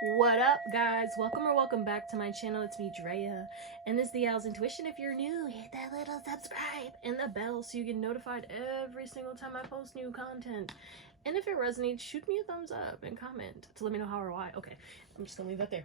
What up, guys? Welcome back to my channel. It's me, Drea, and this is Theowlsintuition. If you're new, hit that little subscribe and the bell so you get notified every single time I post new content. And if it resonates, shoot me a thumbs up and comment to let me know how or why. Okay, I'm just gonna leave that there.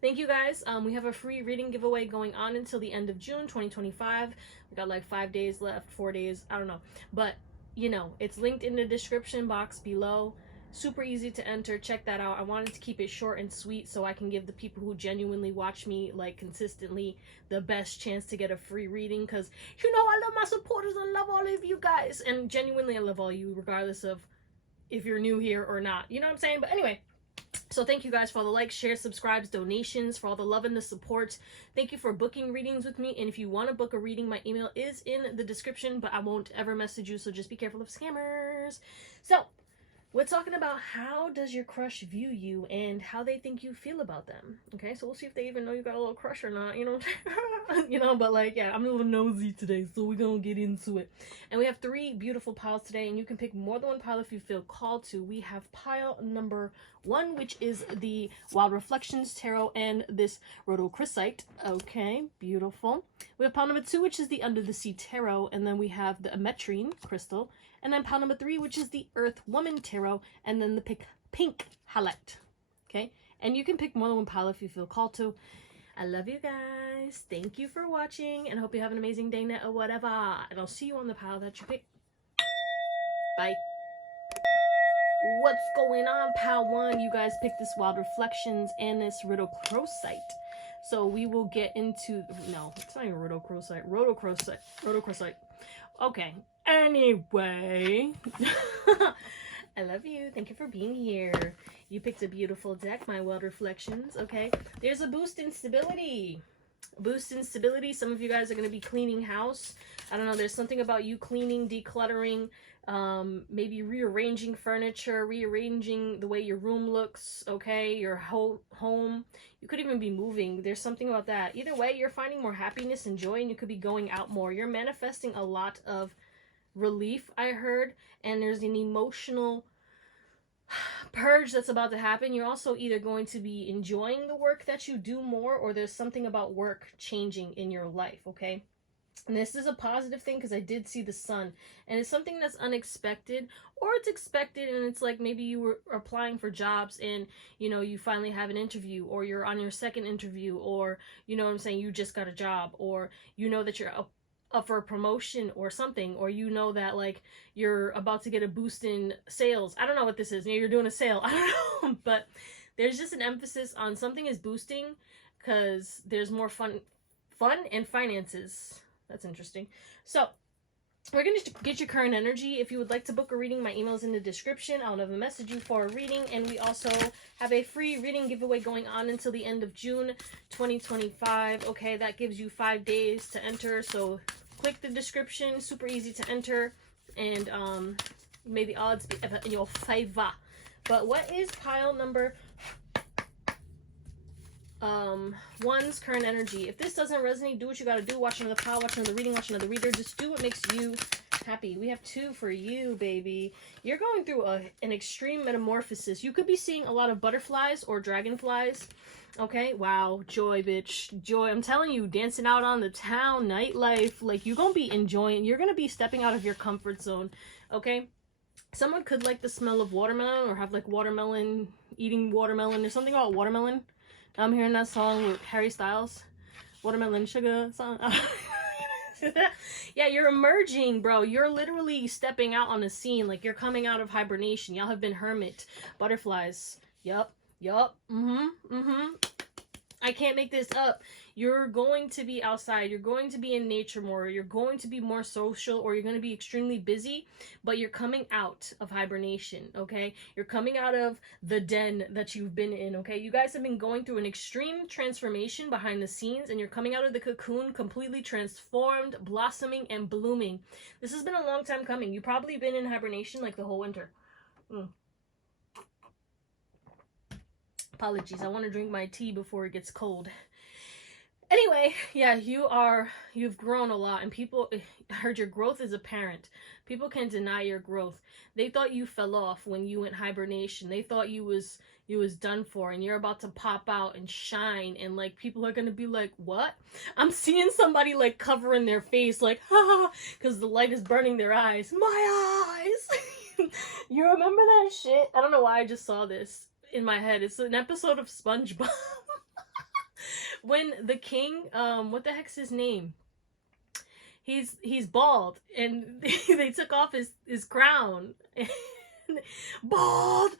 Thank you, guys. We have a free reading giveaway going on until the end of June 2025. We got like 5 days left, 4 days, I don't know, but you know, it's linked in the description box below. Super easy to enter. Check that out. I wanted to keep it short and sweet so I can give the people who genuinely watch me like consistently the best chance to get a free reading, because you know I love my supporters. I love all of you guys, and genuinely I love all you regardless of if you're new here or not, you know what I'm saying? But anyway, so thank you guys for all the likes, shares, subscribes, donations, for all the love and the support. Thank you for booking readings with me, and if you want to book a reading, my email is in the description, but I won't ever message you, so just be careful of scammers. So we're talking about how does your crush view you and how they think you feel about them. Okay, so we'll see if they even know you got a little crush or not, you know. You know, but like, yeah, I'm a little nosy today, so we're gonna get into it. And we have 3 beautiful piles today, and you can pick more than one pile if you feel called to. We have pile number 1, which is the Wild Reflections Tarot and this Rhodochrosite. Okay, beautiful. We have pile number 2, which is the Under the Sea Tarot, and then we have the Ametrine Crystal. And then pile number 3, which is the Earth Woman Tarot, and then the pink Owlet. Okay, and you can pick more than one pile if you feel called to. I love you guys. Thank you for watching, and hope you have an amazing day now or whatever. And I'll see you on the pile that you pick. Bye. What's going on, pile 1? You guys picked this Wild Reflections and this Rhodochrosite. So we will get into, no, it's not even Rhodochrosite. Rhodochrosite. Okay. Anyway, I love you. Thank you for being here. You picked a beautiful deck, my Wild Reflections. Okay, there's a boost in stability. Boost in stability. Some of you guys are going to be cleaning house. I don't know. There's something about you cleaning, decluttering, maybe rearranging furniture, rearranging the way your room looks. Okay, your whole home. You could even be moving. There's something about that. Either way, you're finding more happiness and joy, and you could be going out more. You're manifesting a lot of relief, I heard, and there's an emotional purge that's about to happen. You're also either going to be enjoying the work that you do more, or there's something about work changing in your life. Okay, and this is a positive thing because I did see the sun, and it's something that's unexpected, or it's expected, and it's like maybe you were applying for jobs and you know you finally have an interview, or you're on your second interview, or you know what I'm saying, you just got a job, or you know that you're up for a promotion or something, or you know that like you're about to get a boost in sales. I don't know what this is. Maybe you're doing a sale. I don't know, but there's just an emphasis on something is boosting because there's more fun and finances. That's interesting. So we're going to get your current energy. If you would like to book a reading, my email is in the description. I'll never message you for a reading. And we also have a free reading giveaway going on until the end of June 2025. Okay, that gives you 5 days to enter. So click the description. Super easy to enter. And may the odds be ever in your favor. But what is pile number 1's current energy? If this doesn't resonate, do what you gotta do. Watch another pile, watch another reading, watch another reader. Just do what makes you happy. We have 2 for you, baby. You're going through an extreme metamorphosis. You could be seeing a lot of butterflies or dragonflies. Okay, wow, joy, bitch, joy. I'm telling you, dancing out on the town, nightlife, like you're gonna be enjoying, you're gonna be stepping out of your comfort zone. Okay, someone could like the smell of watermelon, or have like watermelon, eating watermelon. There's something about watermelon. I'm hearing that song with Harry Styles, Watermelon Sugar song. Yeah, you're emerging, bro. You're literally stepping out on the scene. Like you're coming out of hibernation. Y'all have been hermit butterflies. Yup. I can't make this up. You're going to be outside. You're going to be in nature more. You're going to be more social, or you're going to be extremely busy, but you're coming out of hibernation, okay? You're coming out of the den that you've been in, okay? You guys have been going through an extreme transformation behind the scenes, and you're coming out of the cocoon completely transformed, blossoming, and blooming. This has been a long time coming. You've probably been in hibernation like the whole winter. Apologies, I want to drink my tea before it gets cold. Anyway, yeah, you've grown a lot, and people heard your growth is apparent. People can't deny your growth. They thought you fell off when you went hibernation. They thought you was you was done for, and you're about to pop out and shine, and like people are gonna be like, what? I'm seeing somebody like covering their face like, ha, because the light is burning their eyes. My eyes. You remember that shit? I don't know why I just saw this in my head. It's an episode of SpongeBob. When the king, what the heck's his name? He's bald, and they took off his crown. Bald,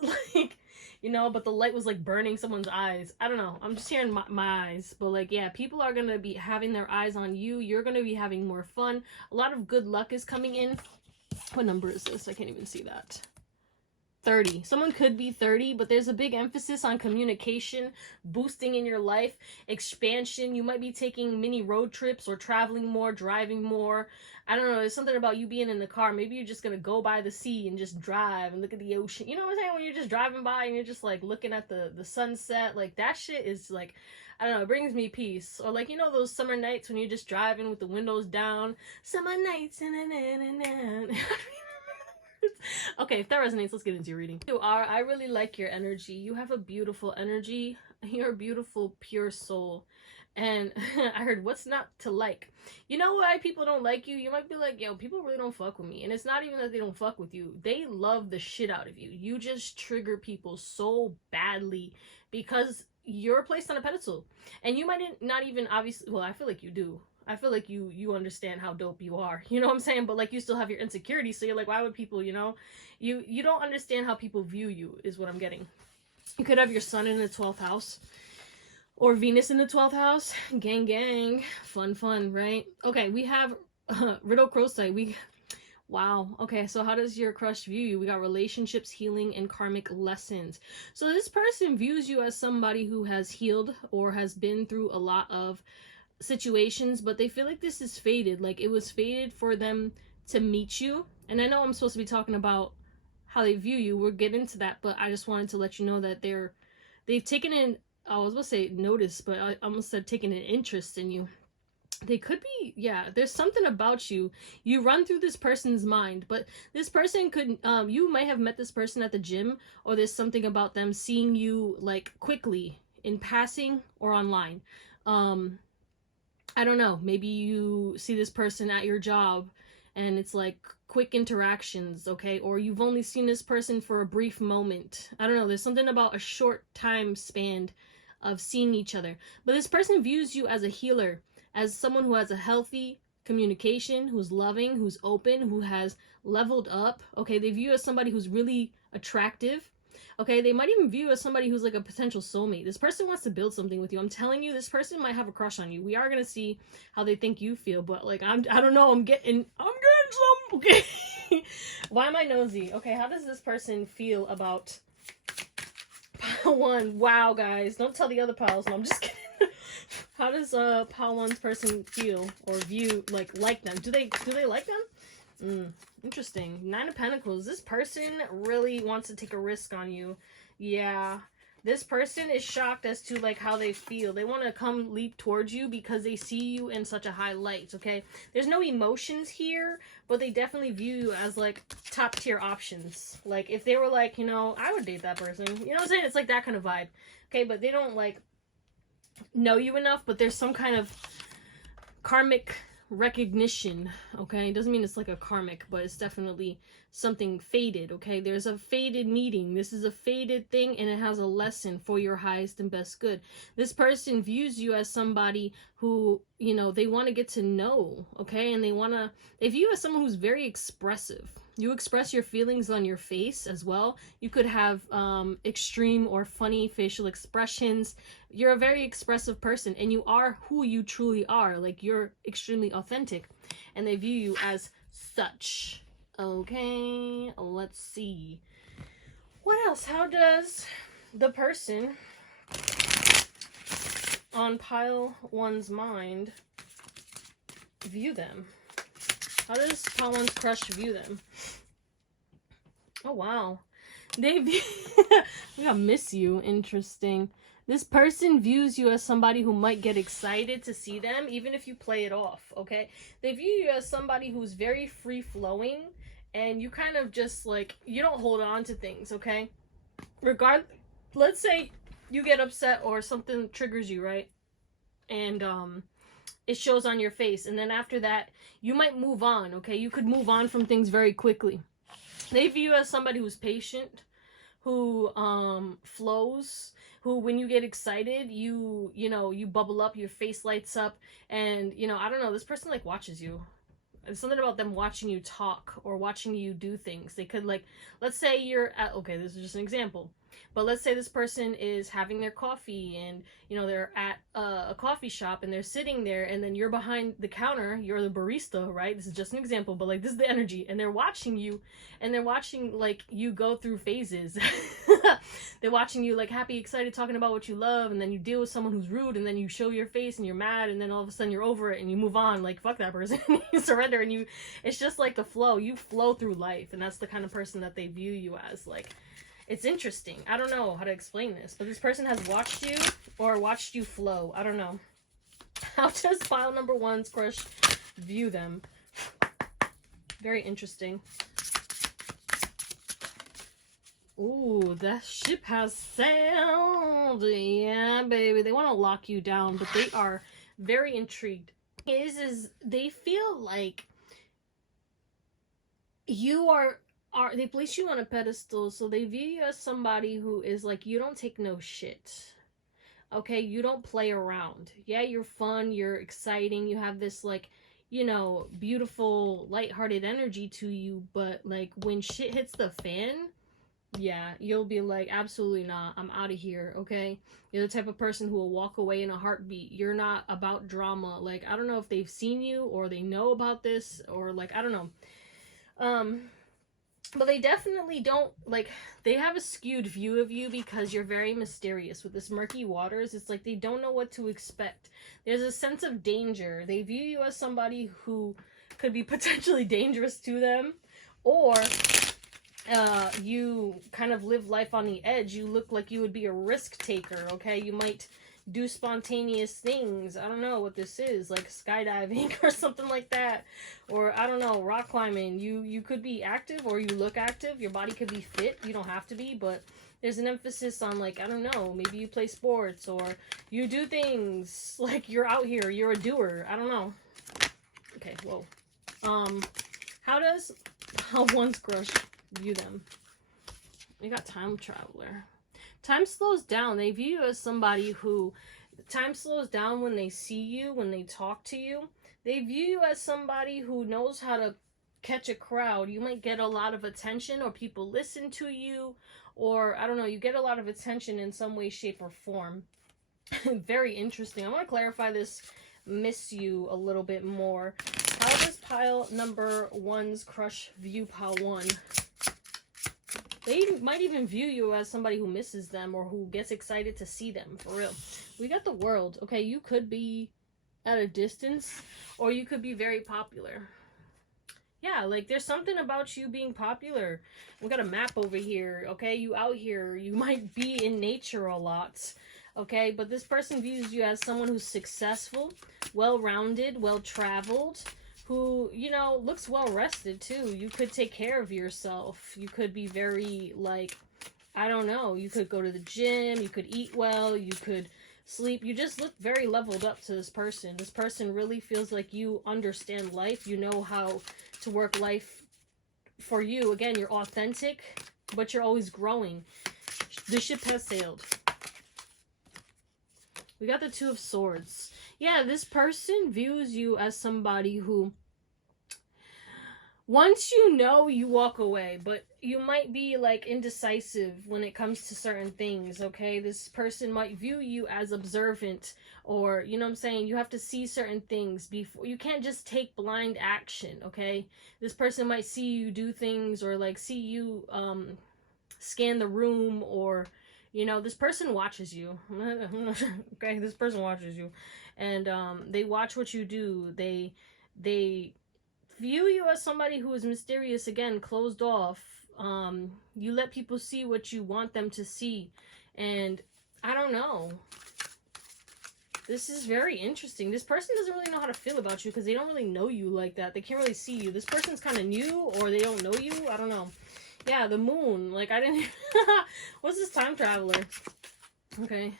like, you know, but the light was like burning someone's eyes. I don't know, I'm just hearing my eyes, but like, yeah, people are gonna be having their eyes on you. You're gonna be having more fun. A lot of good luck is coming in. What number is this? I can't even see that. 30. Someone could be 30, but there's a big emphasis on communication, boosting in your life, expansion. You might be taking mini road trips or traveling more, driving more. I don't know. There's something about you being in the car. Maybe you're just going to go by the sea and just drive and look at the ocean. You know what I'm saying? When you're just driving by and you're just like looking at the sunset, like that shit is like, I don't know, it brings me peace. Or like, you know, those summer nights when you're just driving with the windows down. Summer nights. Okay, if that resonates, let's get into your reading. You are, I really like your energy. You have a beautiful energy. You're a beautiful, pure soul. And I heard, what's not to like? You know why people don't like you? You might be like, yo, people really don't fuck with me. And it's not even that they don't fuck with you. They love the shit out of you. You just trigger people so badly because you're placed on a pedestal. And you might not even obviously, well, I feel like you do. I feel like you understand how dope you are. You know what I'm saying? But like, you still have your insecurities. So you're like, why would people, you know? You don't understand how people view you is what I'm getting. You could have your sun in the 12th house. Or Venus in the 12th house. Gang, gang. Fun, fun, right? Okay, we have Riddle Crowsight. Wow. Okay, so how does your crush view you? We got relationships, healing, and karmic lessons. So this person views you as somebody who has healed or has been through a lot of situations, but they feel like this is fated. Like it was fated for them to meet you. And I know I'm supposed to be talking about how they view you. We'll get into that, but I just wanted to let you know that they've taken in, I was going to say notice, but I almost said taken an interest in you. They could be, yeah, there's something about you. You run through this person's mind, but this person could, you might have met this person at the gym, or there's something about them seeing you like quickly in passing or online. I don't know, maybe you see this person at your job and it's like quick interactions, okay? Or you've only seen this person for a brief moment. I don't know, there's something about a short time span of seeing each other. But this person views you as a healer, as someone who has a healthy communication, who's loving, who's open, who has leveled up, okay? They view you as somebody who's really attractive. Okay, they might even view you as somebody who's like a potential soulmate. This person wants to build something with you. I'm telling you, this person might have a crush on you. We are gonna see how they think you feel, but like I don't know. I'm getting some. Okay, why am I nosy? Okay, how does this person feel about pile one? Wow, guys, don't tell the other piles. No, I'm just kidding. How does pile one's person feel or view like them? Do they like them? Interesting. 9 of Pentacles. This person really wants to take a risk on you. Yeah. This person is shocked as to like how they feel. They want to come leap towards you because they see you in such a high light, okay? There's no emotions here, but they definitely view you as like top tier options. Like if they were like, you know, I would date that person. You know what I'm saying? It's like that kind of vibe. Okay, but they don't like know you enough, but there's some kind of karmic recognition, okay? It doesn't mean it's like a karmic, but it's definitely something fated, okay? There's a fated meeting. This is a fated thing, and it has a lesson for your highest and best good. This person views you as somebody who, you know, they want to get to know, okay? And they view you as someone who's very expressive. You express your feelings on your face as well. You could have extreme or funny facial expressions. You're a very expressive person, and you are who you truly are. Like, you're extremely authentic, and they view you as such. Okay, let's see. What else? How does the person on pile one's mind view them? How does pile one's crush view them? Oh, wow. They view... I gotta miss you. Interesting. This person views you as somebody who might get excited to see them, even if you play it off, okay? They view you as somebody who's very free-flowing, and you kind of just, like, you don't hold on to things, okay? let's say you get upset or something triggers you, right? And it shows on your face, and then after that you might move on. Okay, you could move on from things very quickly. They view you as somebody who's patient, who flows, who when you get excited, you bubble up, your face lights up, and I don't know, this person like watches you. There's something about them watching you talk or watching you do things. They could, like, let's say you're at, okay, this is just an example, but let's say this person is having their coffee, and they're at a coffee shop, and they're sitting there, and then you're behind the counter, you're the barista, right? This is just an example, but like, this is the energy, and they're watching you, and they're watching like you go through phases. They're watching you like happy, excited, talking about what you love, and then you deal with someone who's rude, and then you show your face and you're mad, and then all of a sudden you're over it and you move on, like, fuck that person. You surrender, and it's just like the flow. You flow through life, and that's the kind of person that they view you as. Like, it's interesting. I don't know how to explain this, but this person has watched you or watched you flow. I don't know. How does pile number one's crush view them? Very interesting. Ooh, that ship has sailed. Yeah, baby. They want to lock you down, but they are very intrigued. Is they feel like you are they place you on a pedestal, so they view you as somebody who is like, you don't take no shit. Okay, you don't play around. Yeah, you're fun, you're exciting, you have this like, beautiful, lighthearted energy to you, but like when shit hits the fan, yeah, you'll be like, absolutely not, I'm out of here. Okay, you're the type of person who will walk away in a heartbeat. You're not about drama. Like, I don't know if they've seen you or they know about this, or like, I don't know. But they definitely don't, like, they have a skewed view of you because you're very mysterious. With this murky waters, it's like they don't know what to expect. There's a sense of danger. They view you as somebody who could be potentially dangerous to them, or you kind of live life on the edge. You look like you would be a risk taker. Okay, you might do spontaneous things. I don't know what this is, like skydiving or something like that, or I don't know, rock climbing. You could be active, or you look active. Your body could be fit. You don't have to be, but there's an emphasis on, like, I don't know, maybe you play sports or you do things, like you're out here, you're a doer. I don't know. Okay, whoa. How does one's crush view them? We got time traveler. Time slows down. They view you as somebody who, time slows down when they see you, when they talk to you. They view you as somebody who knows how to catch a crowd. You might get a lot of attention, or people listen to you, or I don't know, you get a lot of attention in some way, shape, or form. Very interesting. I want to clarify this miss you a little bit more. How does pile number one's crush view pile one? They might even view you as somebody who misses them or who gets excited to see them, for real. We got the world. Okay, you could be at a distance, or you could be very popular. Yeah, like, there's something about you being popular. We got a map over here, okay? You out here. You might be in nature a lot, okay? But this person views you as someone who's successful, well-rounded, well-traveled, who, looks well-rested, too. You could take care of yourself. You could be very, like, I don't know. You could go to the gym. You could eat well. You could sleep. You just look very leveled up to this person. This person really feels like you understand life. You know how to work life for you. Again, you're authentic, but you're always growing. The ship has sailed. We got the Two of Swords. Yeah, this person views you as somebody who, once you know, you walk away, but you might be, like, indecisive when it comes to certain things, okay? This person might view you as observant, or, you know what I'm saying? You have to see certain things before. You can't just take blind action, okay? This person might see you do things, or, like, see you scan the room, or, this person watches you. Okay, this person watches you. And they watch what you do. They view you as somebody who is mysterious, again, closed off. You let people see what you want them to see. And I don't know. This is very interesting. This person doesn't really know how to feel about you because they don't really know you like that. They can't really see you. This person's kind of new, or they don't know you. I don't know. Yeah, the moon. Like, I didn't... What's this time traveler? Okay.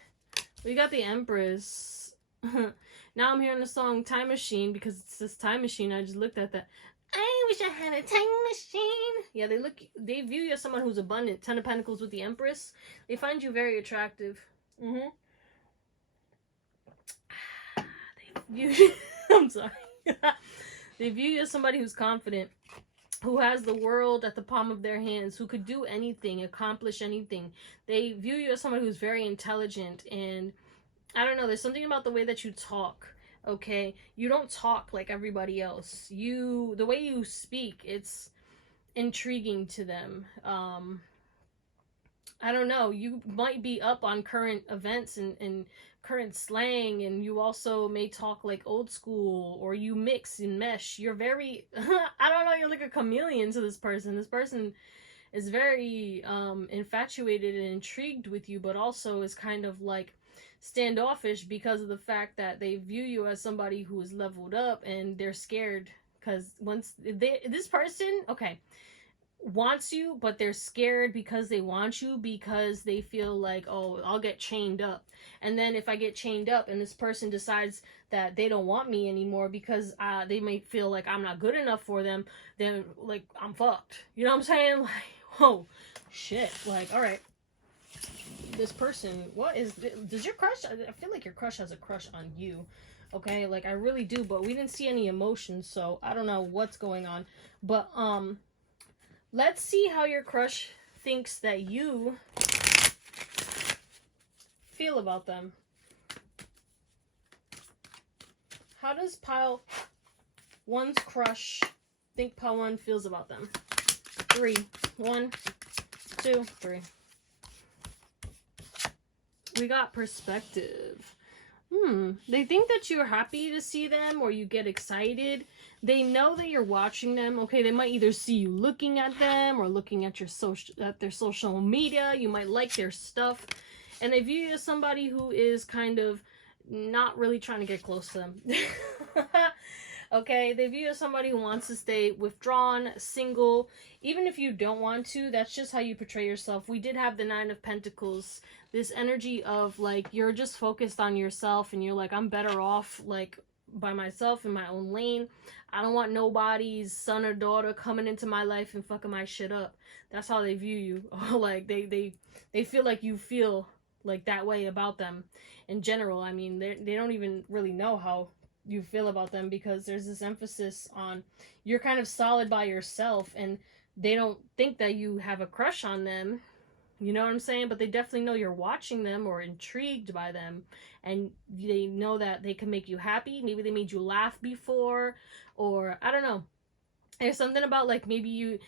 We got the Empress. Now I'm hearing the song Time Machine because it's this time machine. I just looked at that. I wish I had a time machine. Yeah, they view you as someone who's abundant. 10 of Pentacles with the Empress. They find you very attractive. They view you... I'm sorry. They view you as somebody who's confident, who has the world at the palm of their hands, who could do anything, accomplish anything. They view you as someone who's very intelligent, and I don't know, there's something about the way that you talk, okay? You don't talk like everybody else. The way you speak, it's intriguing to them. I don't know, you might be up on current events and current slang, and you also may talk like old school, or you mix and mesh. You're very, I don't know, you're like a chameleon to this person. This person is very infatuated and intrigued with you, but also is kind of like standoffish because of the fact that they view you as somebody who is leveled up, and they're scared because this person, okay, wants you, but they're scared because they want you, because they feel like, oh, I'll get chained up, and then if I get chained up and this person decides that they don't want me anymore because they may feel like I'm not good enough for them, then like I'm fucked, you know what I'm saying? Like, whoa, shit. Like, all right, this person, what is, does your crush, I feel like your crush has a crush on you, okay? Like, I really do, but we didn't see any emotions, so I don't know what's going on. But let's see how your crush thinks that you feel about them. How does pile one's crush think pile one feels about them? 3. 1, 2, 3. We got perspective. They think that you're happy to see them, or you get excited. They know that you're watching them. Okay, they might either see you looking at them or looking at their social media. You might like their stuff, and they view you as somebody who is kind of not really trying to get close to them. Okay, they view you as somebody who wants to stay withdrawn, single. Even if you don't want to, that's just how you portray yourself. We did have the 9 of Pentacles. This energy of, like, you're just focused on yourself, and you're like, I'm better off, like, by myself in my own lane. I don't want nobody's son or daughter coming into my life and fucking my shit up. That's how they view you. Like, they feel like you feel like that way about them in general. I mean, they don't even really know how you feel about them, because there's this emphasis on you're kind of solid by yourself, and they don't think that you have a crush on them, you know what I'm saying? But they definitely know you're watching them or intrigued by them, and they know that they can make you happy. Maybe they made you laugh before, or I don't know, there's something about, like, maybe you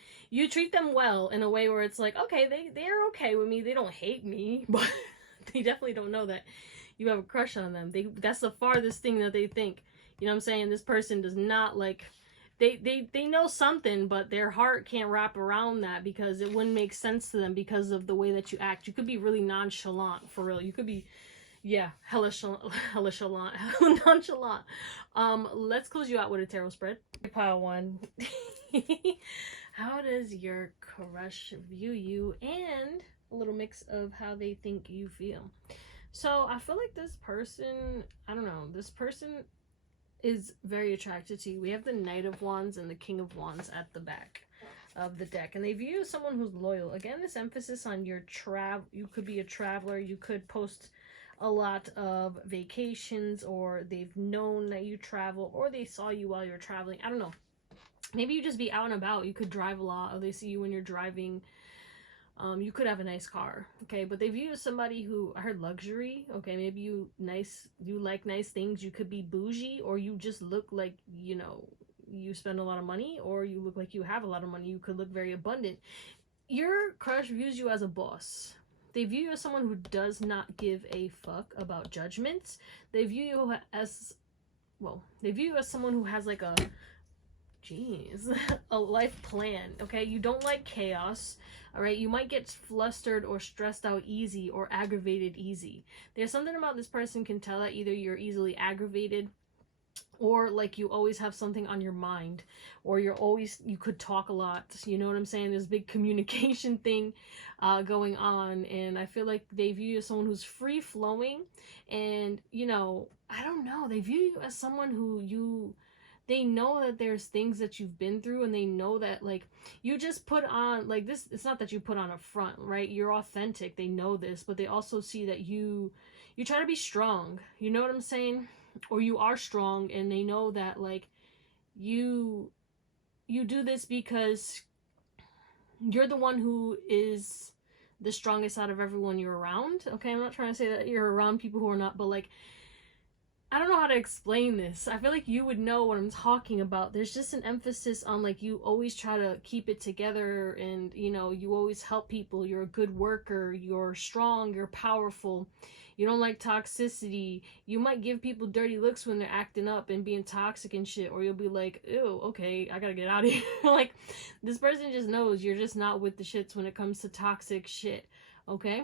treat them well in a way where it's like, okay, they're okay with me, they don't hate me, but they definitely don't know that you have a crush on them. That's the farthest thing that they think. You know what I'm saying? This person does not, like, they know something, but their heart can't wrap around that, because it wouldn't make sense to them because of the way that you act. You could be really nonchalant, for real. You could be, yeah, hellish nonchalant. Let's close you out with a tarot spread. Pile 1. How does your crush view you, and a little mix of how they think you feel. So I feel like this person, I don't know, this person is very attracted to you. We have the Knight of Wands and the King of Wands at the back of the deck, and they view you as someone who's loyal. Again, this emphasis on your you could be a traveler, you could post a lot of vacations, or they've known that you travel, or they saw you while you're traveling. I don't know. Maybe you just be out and about. You could drive a lot, or they see you when you're driving. You could have a nice car, okay? But they view you as somebody who, I heard luxury, okay? Maybe you like nice things. You could be bougie, or you just look like, you know, you spend a lot of money, or you look like you have a lot of money. You could look very abundant. Your crush views you as a boss. They view you as someone who does not give a fuck about judgments. They view you as, well, they view you as someone who has like a life plan, okay? You don't like chaos, all right? You might get flustered or stressed out easy, or aggravated easy. There's something about this person can tell that either you're easily aggravated, or like you always have something on your mind, or you could talk a lot, you know what I'm saying? There's a big communication thing going on, and I feel like they view you as someone who's free flowing, and you know, I don't know, they view you as someone who they know that there's things that you've been through, and they know that like you just put on like this, it's not that you put on a front, right? You're authentic, they know this, but they also see that you try to be strong, you know what I'm saying? Or you are strong, and they know that like you you do this because you're the one who is the strongest out of everyone you're around. Okay, I'm not trying to say that you're around people who are not, but like I don't know how to explain this. I feel like you would know what I'm talking about. There's just an emphasis on like you always try to keep it together, and you know, you always help people. You're a good worker, you're strong, you're powerful. You don't like toxicity. You might give people dirty looks when they're acting up and being toxic and shit, or you'll be like, ew, okay, I gotta get out of here. Like, this person just knows you're just not with the shits when it comes to toxic shit, okay?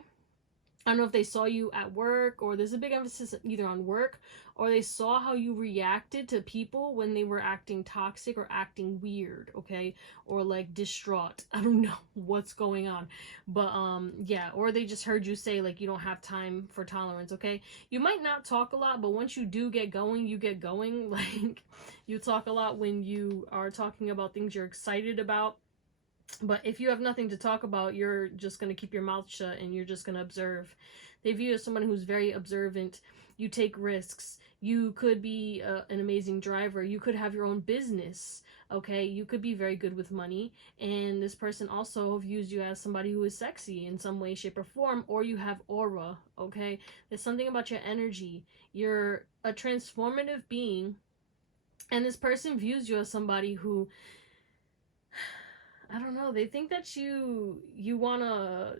I don't know if they saw you at work, or there's a big emphasis either on work, or they saw how you reacted to people when they were acting toxic or acting weird, okay? Or like distraught. I don't know what's going on. But yeah, or they just heard you say like you don't have time for tolerance, okay? You might not talk a lot, but once you do get going, you get going. Like, you talk a lot when you are talking about things you're excited about. But if you have nothing to talk about, you're just going to keep your mouth shut and you're just going to observe. They view you as someone who's very observant. You take risks. You could be an amazing driver. You could have your own business, okay? You could be very good with money. And this person also views you as somebody who is sexy in some way, shape, or form. Or you have aura, okay? There's something about your energy. You're a transformative being. And this person views you as somebody who, I don't know, they think that you want to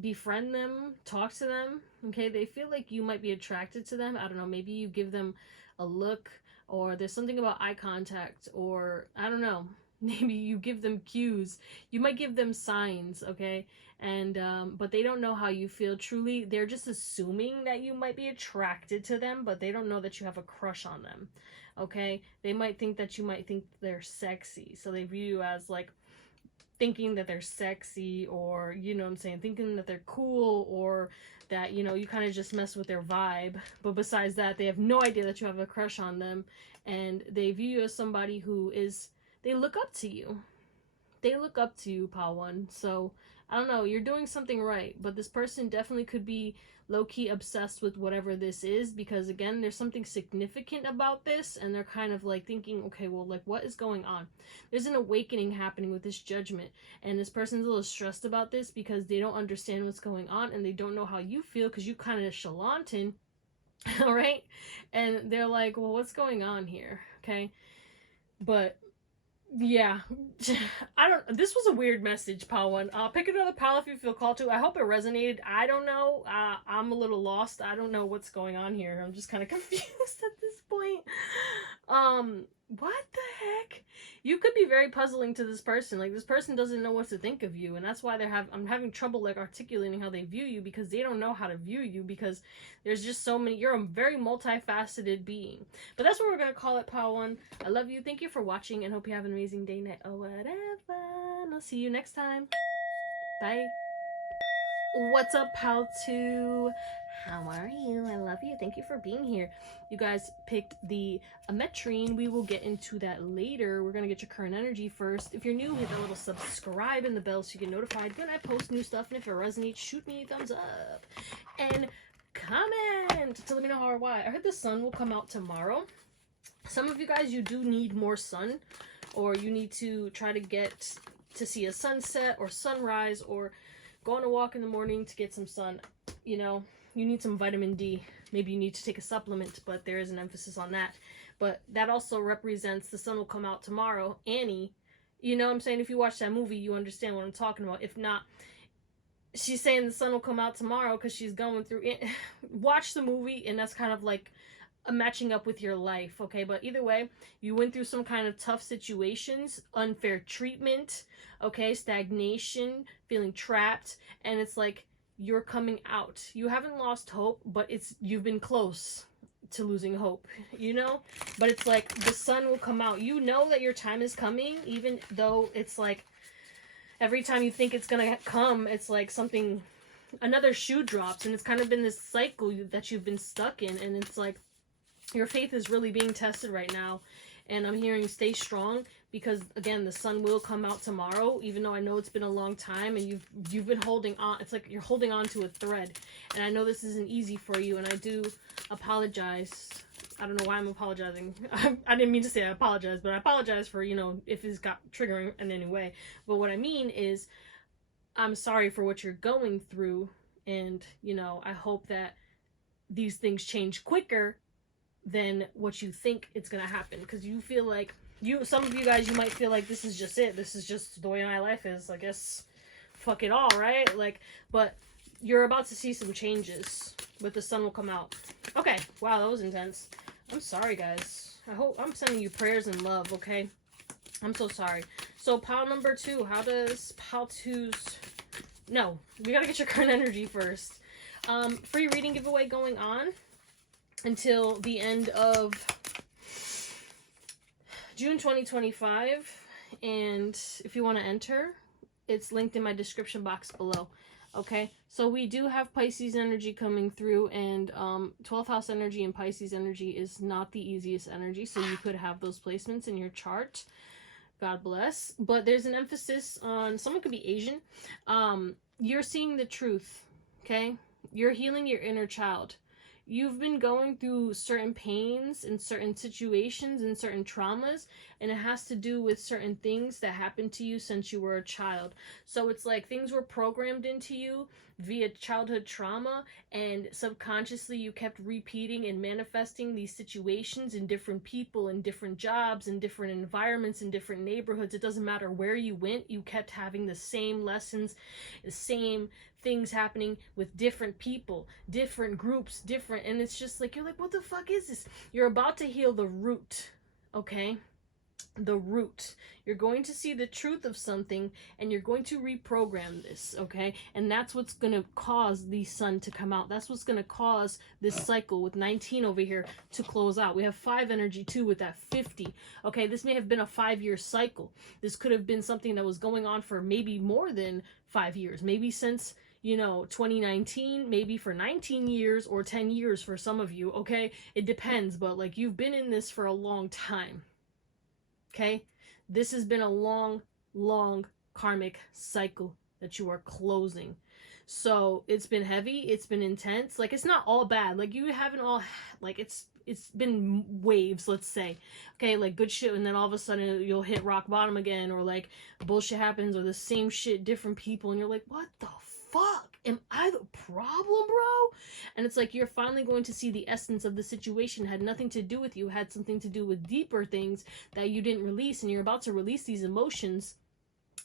befriend them, talk to them, okay? They feel like you might be attracted to them. I don't know, maybe you give them a look, or there's something about eye contact, or I don't know, maybe you give them cues. You might give them signs, okay? And but they don't know how you feel truly. They're just assuming that you might be attracted to them, but they don't know that you have a crush on them, okay? They might think that you might think they're sexy, so they view you as like thinking that they're sexy, or you know what I'm saying, thinking that they're cool, or that, you know, you kind of just mess with their vibe. But besides that, they have no idea that you have a crush on them, and they view you as somebody who is, they look up to you. They look up to you, Pawan. So I don't know, you're doing something right, but this person definitely could be low-key obsessed with whatever this is, because again, there's something significant about this, and they're kind of like thinking, okay, well, like, what is going on? There's an awakening happening with this judgment, and this person's a little stressed about this because they don't understand what's going on, and they don't know how you feel because you kind of chalantin, all right? And they're like, well, what's going on here, okay? But yeah, this was a weird message, Pawan. Pick another pal if you feel called to. I hope it resonated. I don't know. I'm a little lost. I don't know what's going on here. I'm just kind of confused at this point. What the heck? You could be very puzzling to this person. Like, this person doesn't know what to think of you, and that's why I'm having trouble like articulating how they view you, because they don't know how to view you, because there's just so many. You're a very multifaceted being. But that's what we're gonna call it, Pawan. I love you. Thank you for watching, and hope you have an amazing day, night, or whatever. And I'll see you next time. Bye. What's up, pal 2? How are you? I love you. Thank you for being here. You guys picked the Ametrine. We will get into that later. We're going to get your current energy first. If you're new, hit that little subscribe and the bell so you get notified when I post new stuff. And if it resonates, shoot me a thumbs up. And comment to let me know how or why. I heard the sun will come out tomorrow. Some of you guys, you do need more sun. Or you need to try to get to see a sunset or sunrise, or go on a walk in the morning to get some sun. You know, you need some vitamin D. Maybe you need to take a supplement, but there is an emphasis on that. But that also represents the sun will come out tomorrow. Annie, you know what I'm saying? If you watch that movie, you understand what I'm talking about. If not, she's saying the sun will come out tomorrow because she's going through it. Watch the movie, and that's kind of like matching up with your life, okay? But either way, you went through some kind of tough situations, unfair treatment, okay, stagnation, feeling trapped, and it's like you're coming out. You haven't lost hope, but you've been close to losing hope, you know? But it's like the sun will come out. You know that your time is coming, even though it's like every time you think it's gonna come, it's like something, another shoe drops, and it's kind of been this cycle that you've been stuck in, and it's like your faith is really being tested right now. And I'm hearing stay strong, because again, the sun will come out tomorrow, even though I know it's been a long time and you've been holding on. It's like you're holding on to a thread, and I know this isn't easy for you, and I do apologize. I don't know why I'm apologizing. I didn't mean to say I apologize, but I apologize for, you know, if it's got triggering in any way. But what I mean is, I'm sorry for what you're going through, and, you know, I hope that these things change quicker than what you think it's gonna happen, because you feel like some of you guys, you might feel like this is just it, this is just the way my life is, I guess fuck it all, right? Like, but you're about to see some changes, but the sun will come out. Okay, wow, that was intense. I'm sorry, guys. I'm sending you prayers and love, okay? I'm so sorry. So pile number 2, how does pile 2's, no, we gotta get your current energy first. Free reading giveaway going on until the end of June 2025, and if you want to enter, it's linked in my description box below. Okay, so we do have Pisces energy coming through, and 12th house energy and Pisces energy is not the easiest energy, so you could have those placements in your chart. God bless. But there's an emphasis on, someone could be Asian. You're seeing the truth, okay? You're healing your inner child. You've been going through certain pains and certain situations and certain traumas, and it has to do with certain things that happened to you since you were a child. So it's like things were programmed into you via childhood trauma, and subconsciously you kept repeating and manifesting these situations in different people, in different jobs, in different environments, in different neighborhoods. It doesn't matter where you went, you kept having the same lessons, the same things happening with different people, different groups, different, and it's just like, you're like, what the fuck is this? You're about to heal the root, okay? The root. You're going to see the truth of something, and you're going to reprogram this, okay? And that's what's going to cause the sun to come out. That's what's going to cause this cycle with 19 over here to close out. We have 5 energy too with that 50. Okay, this may have been a 5-year cycle. This could have been something that was going on for maybe more than 5 years. Maybe since, you know, 2019, maybe for 19 years or 10 years for some of you, okay? It depends, but like, you've been in this for a long time, okay? This has been a long, long karmic cycle that you are closing. So it's been heavy, it's been intense. Like, it's not all bad. Like, you haven't all, like, it's been waves, let's say. Okay, like good shit, and then all of a sudden you'll hit rock bottom again, or like bullshit happens, or the same shit, different people, and you're like, what the fuck? Am I the problem, bro? And it's like, you're finally going to see the essence of the situation. It had nothing to do with you, it had something to do with deeper things that you didn't release, and you're about to release these emotions,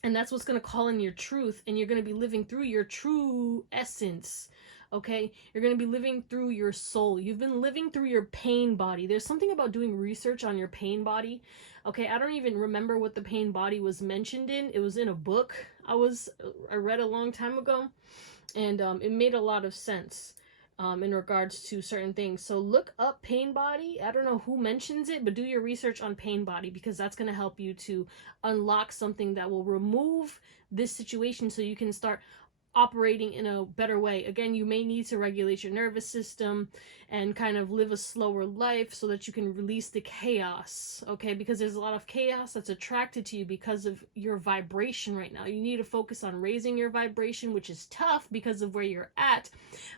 and that's what's going to call in your truth, and you're going to be living through your true essence. Okay, you're going to be living through your soul. You've been living through your pain body. There's something about doing research on your pain body. Okay, I don't even remember what the pain body was mentioned in. It was in a book I read a long time ago, and it made a lot of sense in regards to certain things. So look up pain body. I don't know who mentions it, but do your research on pain body, because that's going to help you to unlock something that will remove this situation so you can start operating in a better way. Again, you may need to regulate your nervous system and kind of live a slower life so that you can release the chaos, okay? Because there's a lot of chaos that's attracted to you because of your vibration right now. You need to focus on raising your vibration, which is tough because of where you're at,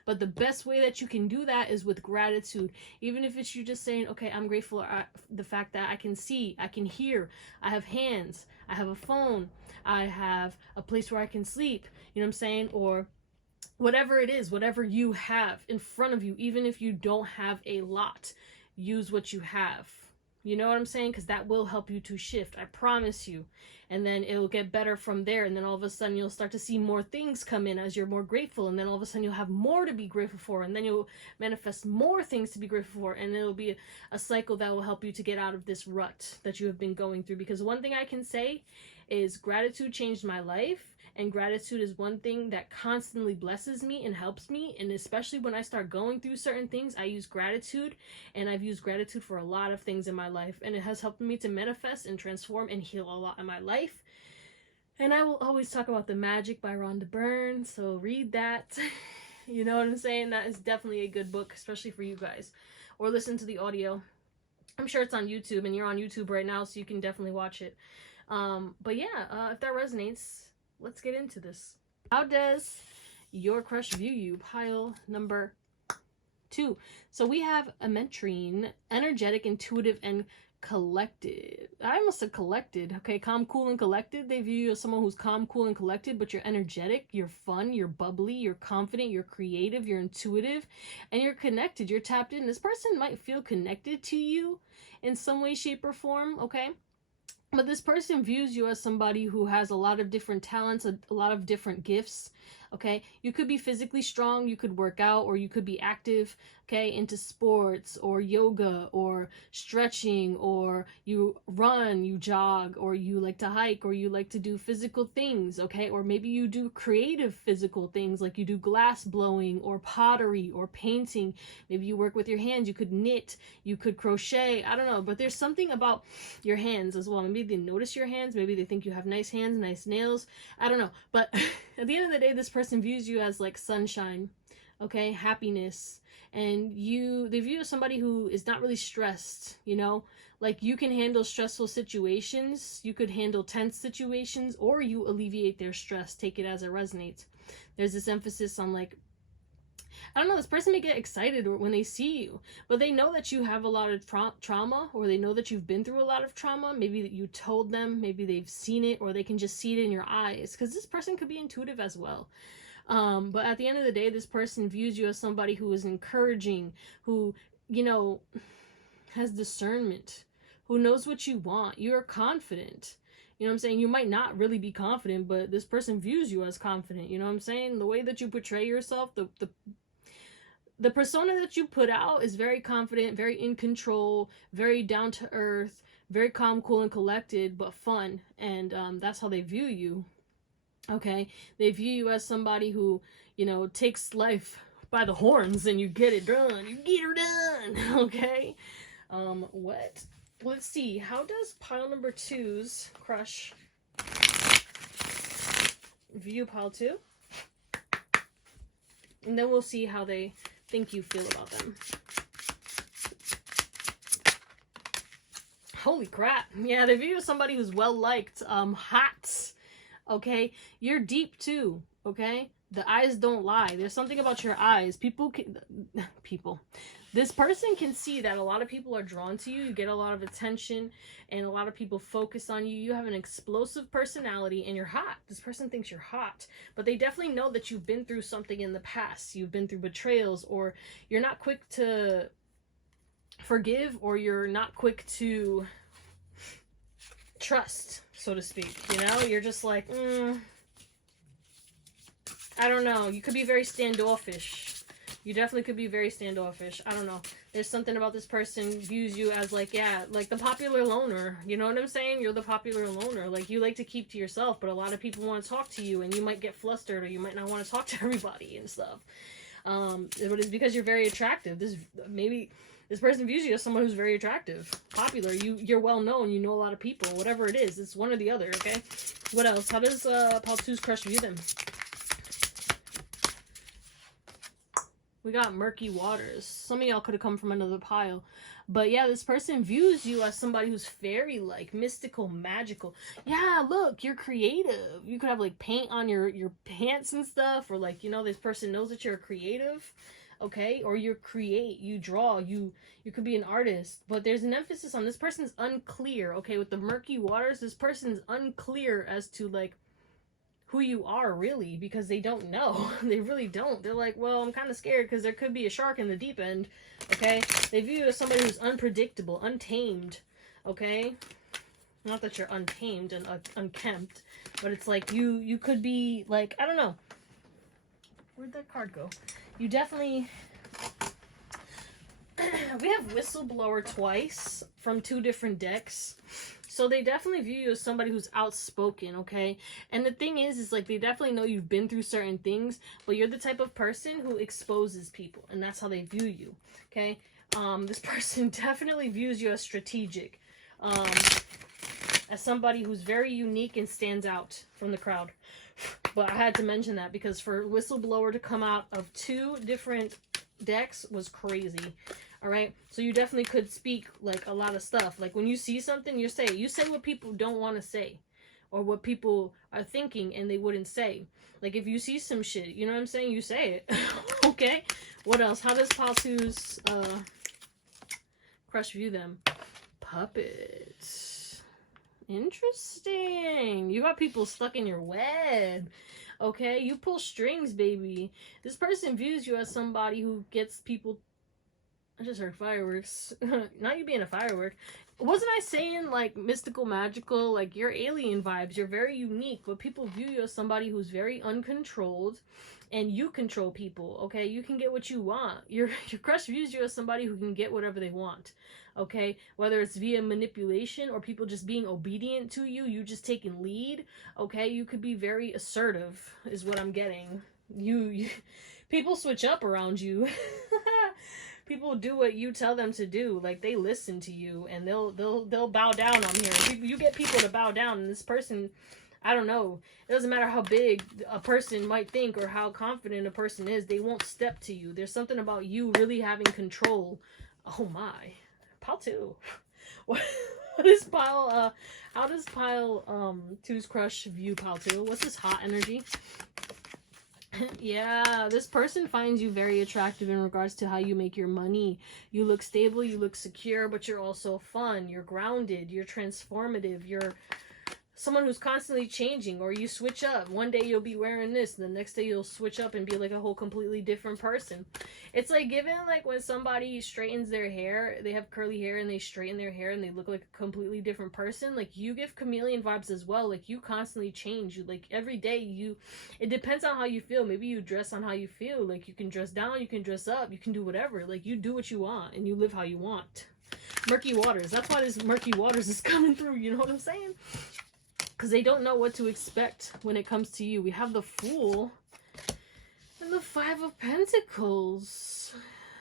but the best way that you can do that is with gratitude. Even if it's you just saying, okay, I'm grateful for the fact that I can see, I can hear, I have hands, I have a phone, I have a place where I can sleep, you know what I'm saying? Or whatever it is, whatever you have in front of you, even if you don't have a lot, use what you have. You know what I'm saying? Because that will help you to shift, I promise you. And then it'll get better from there. And then all of a sudden you'll start to see more things come in as you're more grateful. And then all of a sudden you'll have more to be grateful for. And then you'll manifest more things to be grateful for. And it'll be a cycle that will help you to get out of this rut that you have been going through. Because one thing I can say is gratitude changed my life. and gratitude is one thing that constantly blesses me and helps me. And especially when I start going through certain things, I use gratitude, and I've used gratitude for a lot of things in my life, and it has helped me to manifest and transform and heal a lot in my life. And I will always talk about The Magic by Rhonda Byrne, so read that. You know what I'm saying? That is definitely a good book, especially for you guys. Or listen to the audio. I'm sure it's on YouTube, and you're on YouTube right now, so you can definitely watch it. But yeah, if that resonates, let's get into this. How does your crush view you? Pile number 2. So we have a mentrine, energetic, intuitive, and collected. I almost said collected. Okay, calm, cool, and collected. They view you as someone who's calm, cool, and collected, but you're energetic, you're fun, you're bubbly, you're confident, you're creative, you're intuitive, and you're connected. You're tapped in. This person might feel connected to you in some way, shape, or form, okay? But this person views you as somebody who has a lot of different talents, a lot of different gifts, okay? You could be physically strong, you could work out, or you could be active, okay, into sports or yoga or stretching, or you run, you jog, or you like to hike, or you like to do physical things, okay? Or maybe you do creative physical things, like you do glass blowing or pottery or painting. Maybe you work with your hands, you could knit, you could crochet, I don't know, but there's something about your hands as well. Maybe they notice your hands, maybe they think you have nice hands, nice nails, I don't know. But at the end of the day, this person views you as like sunshine, okay, happiness, and they view you as somebody who is not really stressed, you know, like you can handle stressful situations, you could handle tense situations, or you alleviate their stress, take it as it resonates. There's this emphasis on like, I don't know, this person may get excited when they see you, but they know that you have a lot of trauma, or they know that you've been through a lot of trauma. Maybe that you told them, maybe they've seen it, or they can just see it in your eyes, because this person could be intuitive as well. But at the end of the day, this person views you as somebody who is encouraging, who, you know, has discernment, who knows what you want. You're confident. You know what I'm saying? You might not really be confident, but this person views you as confident. You know what I'm saying? The way that you portray yourself, the persona that you put out is very confident, very in control, very down to earth, very calm, cool, and collected, but fun. And that's how they view you. Okay, they view you as somebody who, you know, takes life by the horns and you get it done. You get her done. Okay. What? Let's see. How does pile number 2's crush view pile 2? And then we'll see how they think you feel about them. Holy crap. Yeah, they view you as somebody who's well liked, hot. Okay, you're deep too, okay? The eyes don't lie. There's something about your eyes. This person can see that a lot of people are drawn to you. You get a lot of attention, and a lot of people focus on you. You have an explosive personality, and you're hot. This person thinks you're hot, but they definitely know that you've been through something in the past. You've been through betrayals, or you're not quick to forgive, or you're not quick to trust, so to speak. You know, you're just like, I don't know. You could be very standoffish. You definitely could be very standoffish. I don't know. There's something about this person views you as like, yeah, like the popular loner. You know what I'm saying? You're the popular loner. Like, you like to keep to yourself, but a lot of people want to talk to you, and you might get flustered, or you might not want to talk to everybody and stuff. But it's because you're very attractive. This person views you as someone who's very attractive, popular. You're well known. You know a lot of people. Whatever it is, it's one or the other. Okay. What else? How does pile 2's crush view them? We got murky waters. Some of y'all could have come from another pile. But yeah, this person views you as somebody who's fairy-like, mystical, magical. Yeah, look, you're creative. You could have like paint on your pants and stuff, or like, you know, this person knows that you're creative. Okay, or you create, you draw, you could be an artist, but there's an emphasis on this person's unclear. Okay, with the murky waters, this person's unclear as to like who you are really, because they don't know. They really don't. They're like, well, I'm kind of scared because there could be a shark in the deep end. Okay, they view you as somebody who's unpredictable, untamed. Okay, not that you're untamed and unkempt, but it's like you could be like, I don't know, where'd that card go? You definitely, we have Whistleblower twice from 2 different decks. So they definitely view you as somebody who's outspoken, okay? And the thing is like, they definitely know you've been through certain things, but you're the type of person who exposes people, and that's how they view you, okay? This person definitely views you as strategic, as somebody who's very unique and stands out from the crowd. But I had to mention that because for Whistleblower to come out of 2 different decks was crazy. All right, so you definitely could speak like a lot of stuff. Like when you see something, you say what people don't want to say, or what people are thinking and they wouldn't say. Like if you see some shit, you know what I'm saying, you say it. Okay, what else? How does Paltu's crush view them? Puppets. Interesting. You got people stuck in your web. Okay, you pull strings, baby. This person views you as somebody who gets people. I just heard fireworks. Not you being a firework. Wasn't I saying like mystical, magical? Like you're alien vibes. You're very unique, but people view you as somebody who's very uncontrolled, and you control people. Okay, you can get what you want. Your crush views you as somebody who can get whatever they want. Okay, whether it's via manipulation or people just being obedient to you, you just taking lead. Okay, you could be very assertive, is what I'm getting. You people switch up around you. People do what you tell them to do. Like they listen to you, and they'll bow down on here. You get people to bow down, and this person, I don't know. It doesn't matter how big a person might think or how confident a person is. They won't step to you. There's something about you really having control. Oh my, Paltu. What is Pile? How does Pile 2's crush view Paltu? What's his hot energy? Yeah, this person finds you very attractive in regards to how you make your money. You look stable, you look secure, but you're also fun. You're grounded, you're transformative, you're someone who's constantly changing, or you switch up. One day you'll be wearing this, and the next day you'll switch up and be like a whole completely different person. It's like given like when somebody straightens their hair, they have curly hair and they straighten their hair and they look like a completely different person. Like you give chameleon vibes as well. Like you constantly change. You like every day it depends on how you feel. Maybe you dress on how you feel. Like you can dress down, you can dress up, you can do whatever. Like you do what you want and you live how you want. Murky waters. That's why this murky waters is coming through. You know what I'm saying? Because they don't know what to expect when it comes to you. We have the Fool and the 5 of Pentacles.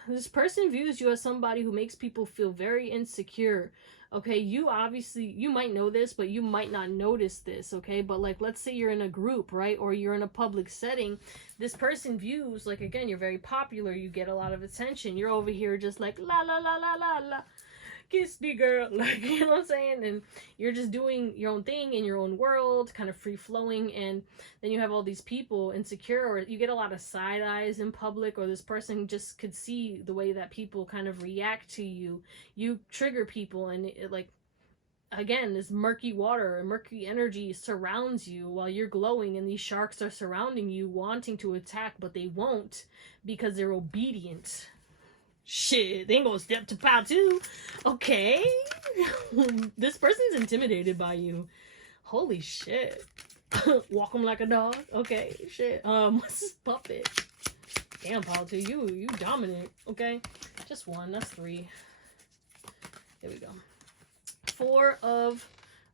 This person views you as somebody who makes people feel very insecure. Okay, you might know this, but you might not notice this, okay? But like, let's say you're in a group, right? Or you're in a public setting. This person views, like, again, you're very popular. You get a lot of attention. You're over here just like, la, la, la, la, la, la. Kiss me, girl. Like, you know what I'm saying? And you're just doing your own thing in your own world, kind of free flowing, and then you have all these people insecure, or you get a lot of side eyes in public, or this person just could see the way that people kind of react to you. You trigger people, and it like, again, this murky water and murky energy surrounds you while you're glowing, and these sharks are surrounding you wanting to attack, but they won't because they're obedient. Shit, they ain't gonna step to pow too. Okay. This person's intimidated by you. Holy shit. Walk them like a dog. Okay, shit. What's this puppet? Damn, Paltu, you dominant. Okay. Just 1, that's 3. There we go. 4 of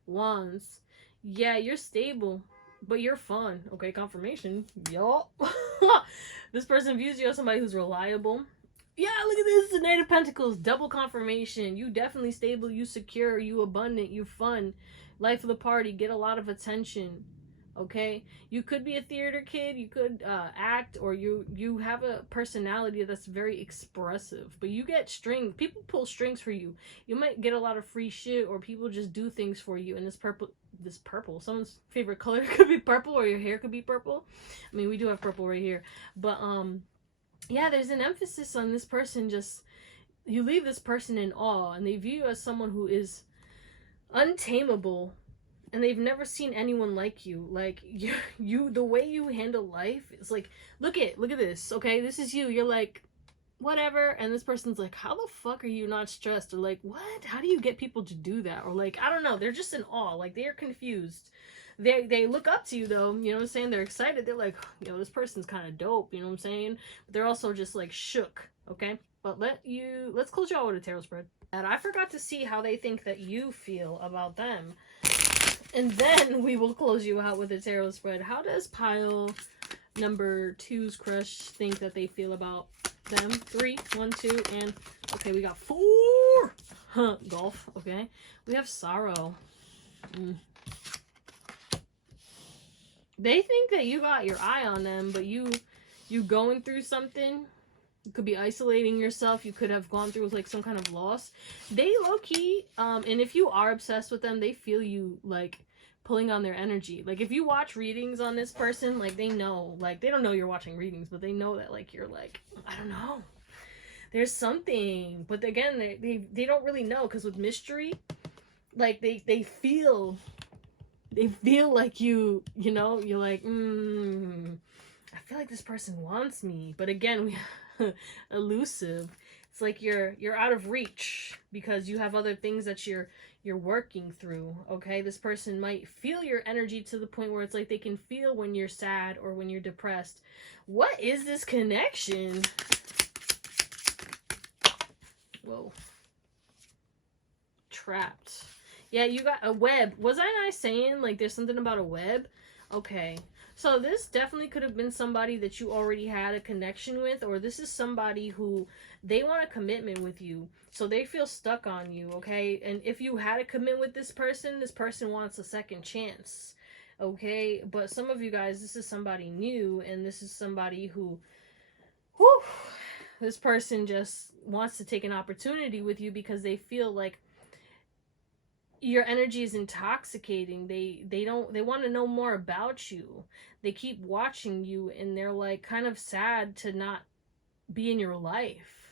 Wands. Yeah, you're stable, but you're fun. Okay, confirmation. Yup. This person views you as somebody who's reliable. Yeah, look at this. The Knight of Pentacles. Double confirmation. You definitely stable. You secure. You abundant. You fun. Life of the party. Get a lot of attention. Okay? You could be a theater kid. You could act. Or you have a personality that's very expressive. But you get strings. People pull strings for you. You might get a lot of free shit. Or people just do things for you. And this purple. Someone's favorite color could be purple. Or your hair could be purple. I mean, we do have purple right here. But, yeah, there's an emphasis on this person. Just, you leave this person in awe, and they view you as someone who is untamable, and they've never seen anyone like you. Like, you the way you handle life is like, look at this, okay? This is you. You're like, whatever, and this person's like, how the fuck are you not stressed? Or like, what? How do you get people to do that? Or like, I don't know. They're just in awe. Like, they're confused. They look up to you, though, you know what I'm saying? They're excited. They're like, yo, this person's kind of dope, you know what I'm saying? But they're also just, like, shook, okay? But let's close you out with a tarot spread. And I forgot to see how they think that you feel about them. And then we will close you out with a tarot spread. How does pile number 2's crush think that they feel about them? 3, 1, 2, and okay, we got 4. Huh, golf. Okay, we have sorrow. They think that you got your eye on them, but you going through something. You could be isolating yourself. You could have gone through like some kind of loss. They low-key, and if you are obsessed with them, they feel you like pulling on their energy. Like if you watch readings on this person, like they know, like they don't know you're watching readings, but they know that like you're like, I don't know, there's something. But again, they don't really know, because with mystery, like they feel like you know, you're like, I feel like this person wants me. But again, we elusive. It's like you're out of reach because you have other things that you're working through. Okay, this person might feel your energy to the point where it's like they can feel when you're sad or when you're depressed. What is this connection? Whoa. Trapped. Yeah, you got a web. Was I not saying like there's something about a web? Okay. So this definitely could have been somebody that you already had a connection with, or this is somebody who they want a commitment with you. So they feel stuck on you, okay? And if you had a commitment with this person wants a second chance, okay? But some of you guys, this is somebody new, and this is somebody who, whew, this person just wants to take an opportunity with you because they feel like your energy is intoxicating. They want to know more about you. They keep watching you, and they're like kind of sad to not be in your life.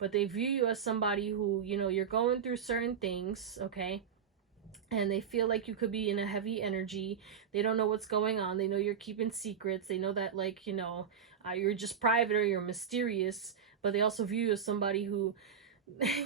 But they view you as somebody who, you know, you're going through certain things, okay? And they feel like you could be in a heavy energy. They don't know what's going on. They know you're keeping secrets. They know that, like, you know, you're just private or you're mysterious. But they also view you as somebody who,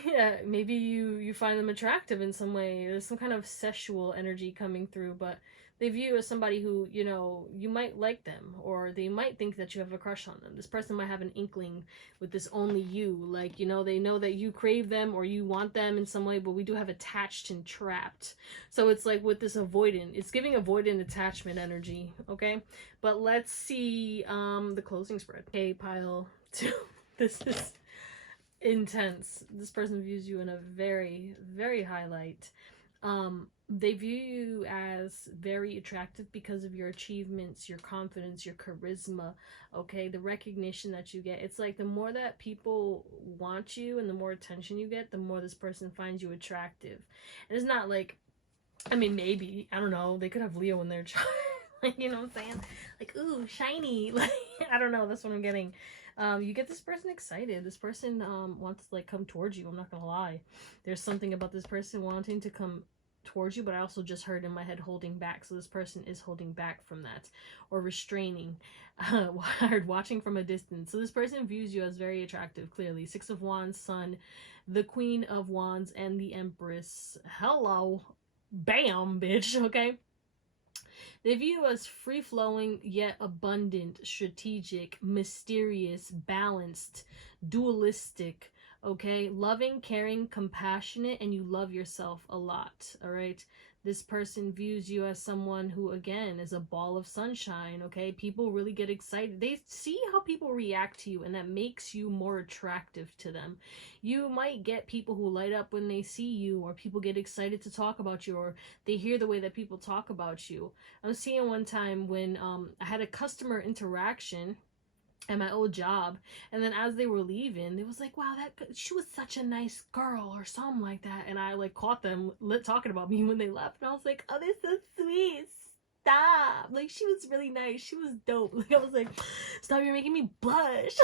yeah, maybe you find them attractive in some way. There's some kind of sexual energy coming through, but they view you as somebody who, you know, you might like them, or they might think that you have a crush on them. This person might have an inkling with this only you, like, you know, they know that you crave them or you want them in some way, but we do have attached and trapped. So it's like with this avoidant, it's giving avoidant attachment energy, okay? But let's see the closing spread. Okay, pile 2. This is intense. This person views you in a very, very high light. They view you as very attractive because of your achievements, your confidence, your charisma, okay? The recognition that you get. It's like the more that people want you and the more attention you get, the more this person finds you attractive. And it's not like, I mean, maybe, I don't know, they could have Leo in their chart. Like, you know what I'm saying? Like, ooh, shiny. Like, I don't know, that's what I'm getting. You get this person excited. This person wants to like come towards you. I'm not gonna lie. There's something about this person wanting to come towards you, but I also just heard in my head holding back. So this person is holding back from that or restraining. I heard watching from a distance. So this person views you as very attractive, clearly. 6 of Wands, Sun, the Queen of Wands, and the Empress. Hello. Bam, bitch. Okay. They view you as free-flowing, yet abundant, strategic, mysterious, balanced, dualistic, okay? Loving, caring, compassionate, and you love yourself a lot, all right? This person views you as someone who, again, is a ball of sunshine, okay? People really get excited. They see how people react to you, and that makes you more attractive to them. You might get people who light up when they see you, or people get excited to talk about you, or they hear the way that people talk about you. I was seeing one time when I had a customer interaction at my old job, and then as they were leaving, they was like, wow, she was such a nice girl or something like that, and I like caught them talking about me when they left, and I was like, oh, they're so sweet, stop, like she was really nice, she was dope. Like I was like, stop, you're making me blush.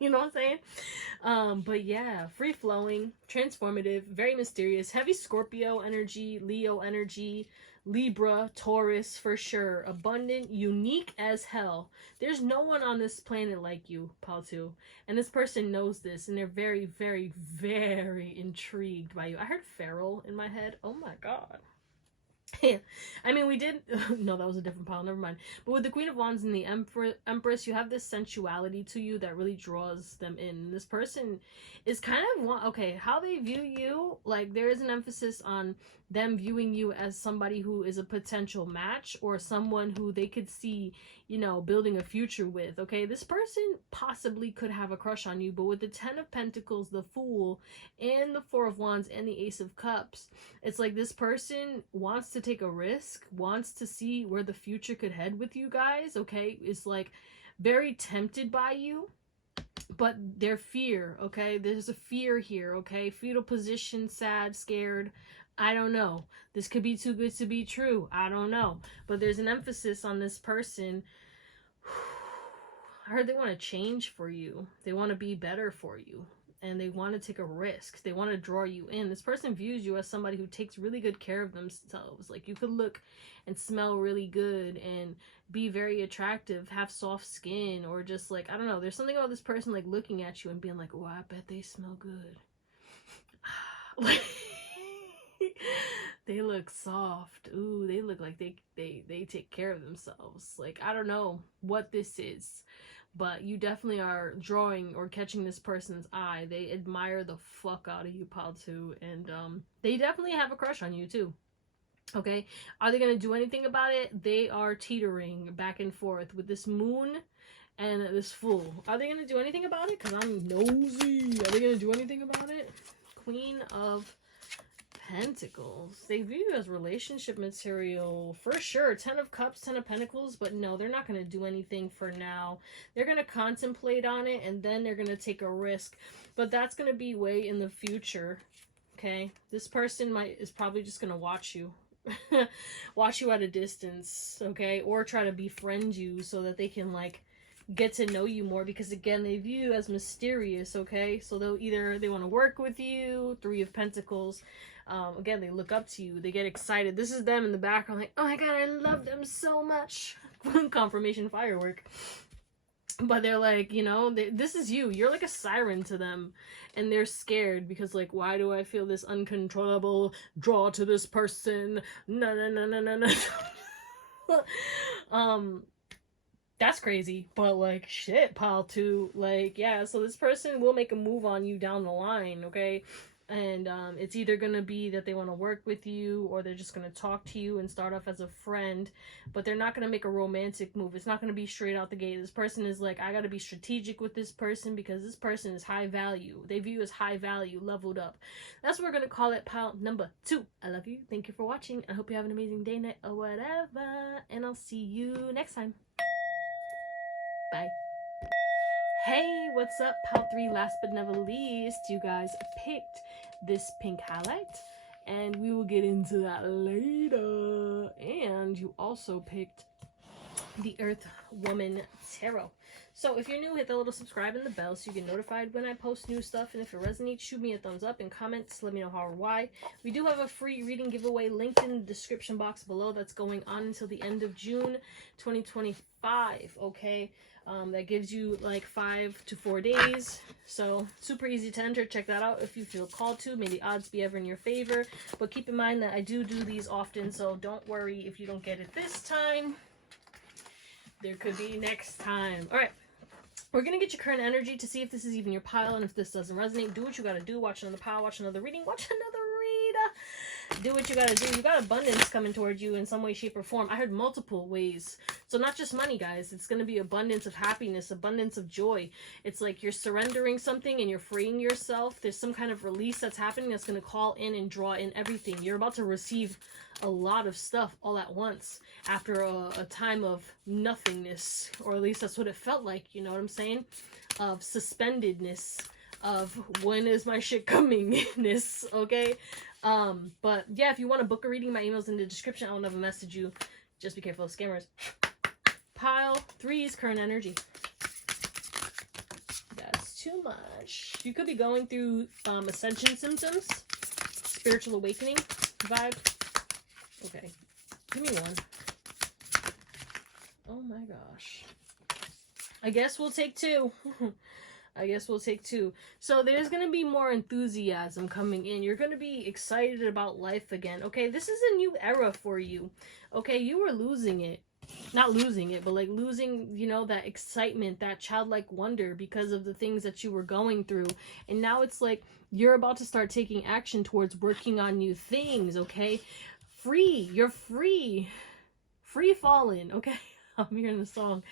You know what I'm saying? But yeah, free-flowing, transformative, very mysterious, heavy Scorpio energy, Leo energy, Libra, Taurus for sure, abundant, unique as hell. There's no one on this planet like you, Paltu. And this person knows this, and they're very, very, very intrigued by you. I heard feral in my head. Oh my god. Yeah. I mean, we did. No, that was a different pile. Never mind. But with the Queen of Wands and the Empress, you have this sensuality to you that really draws them in. This person is kind of okay. How they view you, like there is an emphasis on them viewing you as somebody who is a potential match or someone who they could see, you know, building a future with. Okay, this person possibly could have a crush on you, but with the Ten of Pentacles, the Fool, and the Four of Wands and the Ace of Cups, it's like this person wants to take a risk, wants to see where the future could head with you guys, okay? It's like very tempted by you, but their fear, okay? There's a fear here, okay? Fetal position, sad, scared. I don't know. This could be too good to be true. I don't know. But there's an emphasis on this person. I heard they want to change for you. They want to be better for you. And they want to take a risk. They want to draw you in. This person views you as somebody who takes really good care of themselves. Like you could look and smell really good and be very attractive, have soft skin, or just like, I don't know. There's something about this person like looking at you and being like, oh, I bet they smell good. Like, they look soft. Ooh, they look like they take care of themselves. Like, I don't know what this is, but you definitely are drawing or catching this person's eye. They admire the fuck out of you, pal, too. And they definitely have a crush on you, too. Okay? Are they going to do anything about it? They are teetering back and forth with this moon and this fool. Are they going to do anything about it? Because I'm nosy. Are they going to do anything about it? Queen of Pentacles. They view you as relationship material for sure. 10 of Cups, 10 of Pentacles, but no, they're not going to do anything for now. They're going to contemplate on it and then they're going to take a risk, but that's going to be way in the future. Okay, this person is probably just going to watch you. Watch you at a distance, okay, or try to befriend you so that they can like get to know you more, because again, they view you as mysterious. Okay, so they want to work with you. 3 of Pentacles. Again, they look up to you. They get excited. This is them in the background like, oh my god, I love them so much. Confirmation firework. But they're like, you know, this is you. You're like a siren to them. And they're scared because like, why do I feel this uncontrollable draw to this person? No. That's crazy. But like, shit, pal, too. Like, yeah, so this person will make a move on you down the line, okay? And it's either going to be that they want to work with you, or they're just going to talk to you and start off as a friend, but they're not going to make a romantic move. It's not going to be straight out the gate. This person is like, I got to be strategic with this person because this person is high value. They view you as high value, leveled up. That's what we're going to call it, pile number 2. I love you. Thank you for watching. I hope you have an amazing day, night, or whatever. And I'll see you next time. Bye. Hey, what's up, Pal 3? Last but never least, you guys picked this pink highlight, and we will get into that later. And you also picked the Earth Woman Tarot. So if you're new, hit the little subscribe and the bell so you get notified when I post new stuff. And if it resonates, shoot me a thumbs up and comments. Let me know how or why. We do have a free reading giveaway linked in the description box below. That's going on until the end of June 2025. Okay. That gives you like 5 to 4 days, so super easy to enter. Check that out if you feel called to. May the odds be ever in your favor, but keep in mind that I do these often, so don't worry if you don't get it this time. There could be next time. All right, we're gonna get your current energy to see if this is even your pile, and if this doesn't resonate, do what you gotta do. Watch another pile, watch another reading, watch another read. Do what you gotta do. You got abundance coming towards you in some way, shape, or form. I heard multiple ways. So not just money, guys. It's gonna be abundance of happiness, abundance of joy. It's like you're surrendering something and you're freeing yourself. There's some kind of release that's happening that's gonna call in and draw in everything. You're about to receive a lot of stuff all at once after a time of nothingness, or at least that's what it felt like. You know what I'm saying? Of suspendedness, of when is my shit coming-ness, okay? But yeah, if you want to book a reading, my email's in the description. I'll never message you. Just be careful of scammers. Pile 3's current energy. That's too much. You could be going through ascension symptoms, spiritual awakening vibe. Okay, give me one. Oh my gosh. I guess we'll take 2. I guess we'll take 2. So there's going to be more enthusiasm coming in. You're going to be excited about life again. Okay, this is a new era for you. Okay, you were losing it. Not losing it, but like losing, you know, that excitement, that childlike wonder because of the things that you were going through. And now it's like you're about to start taking action towards working on new things, okay? Free. You're free. Free falling, okay? I'm hearing the song.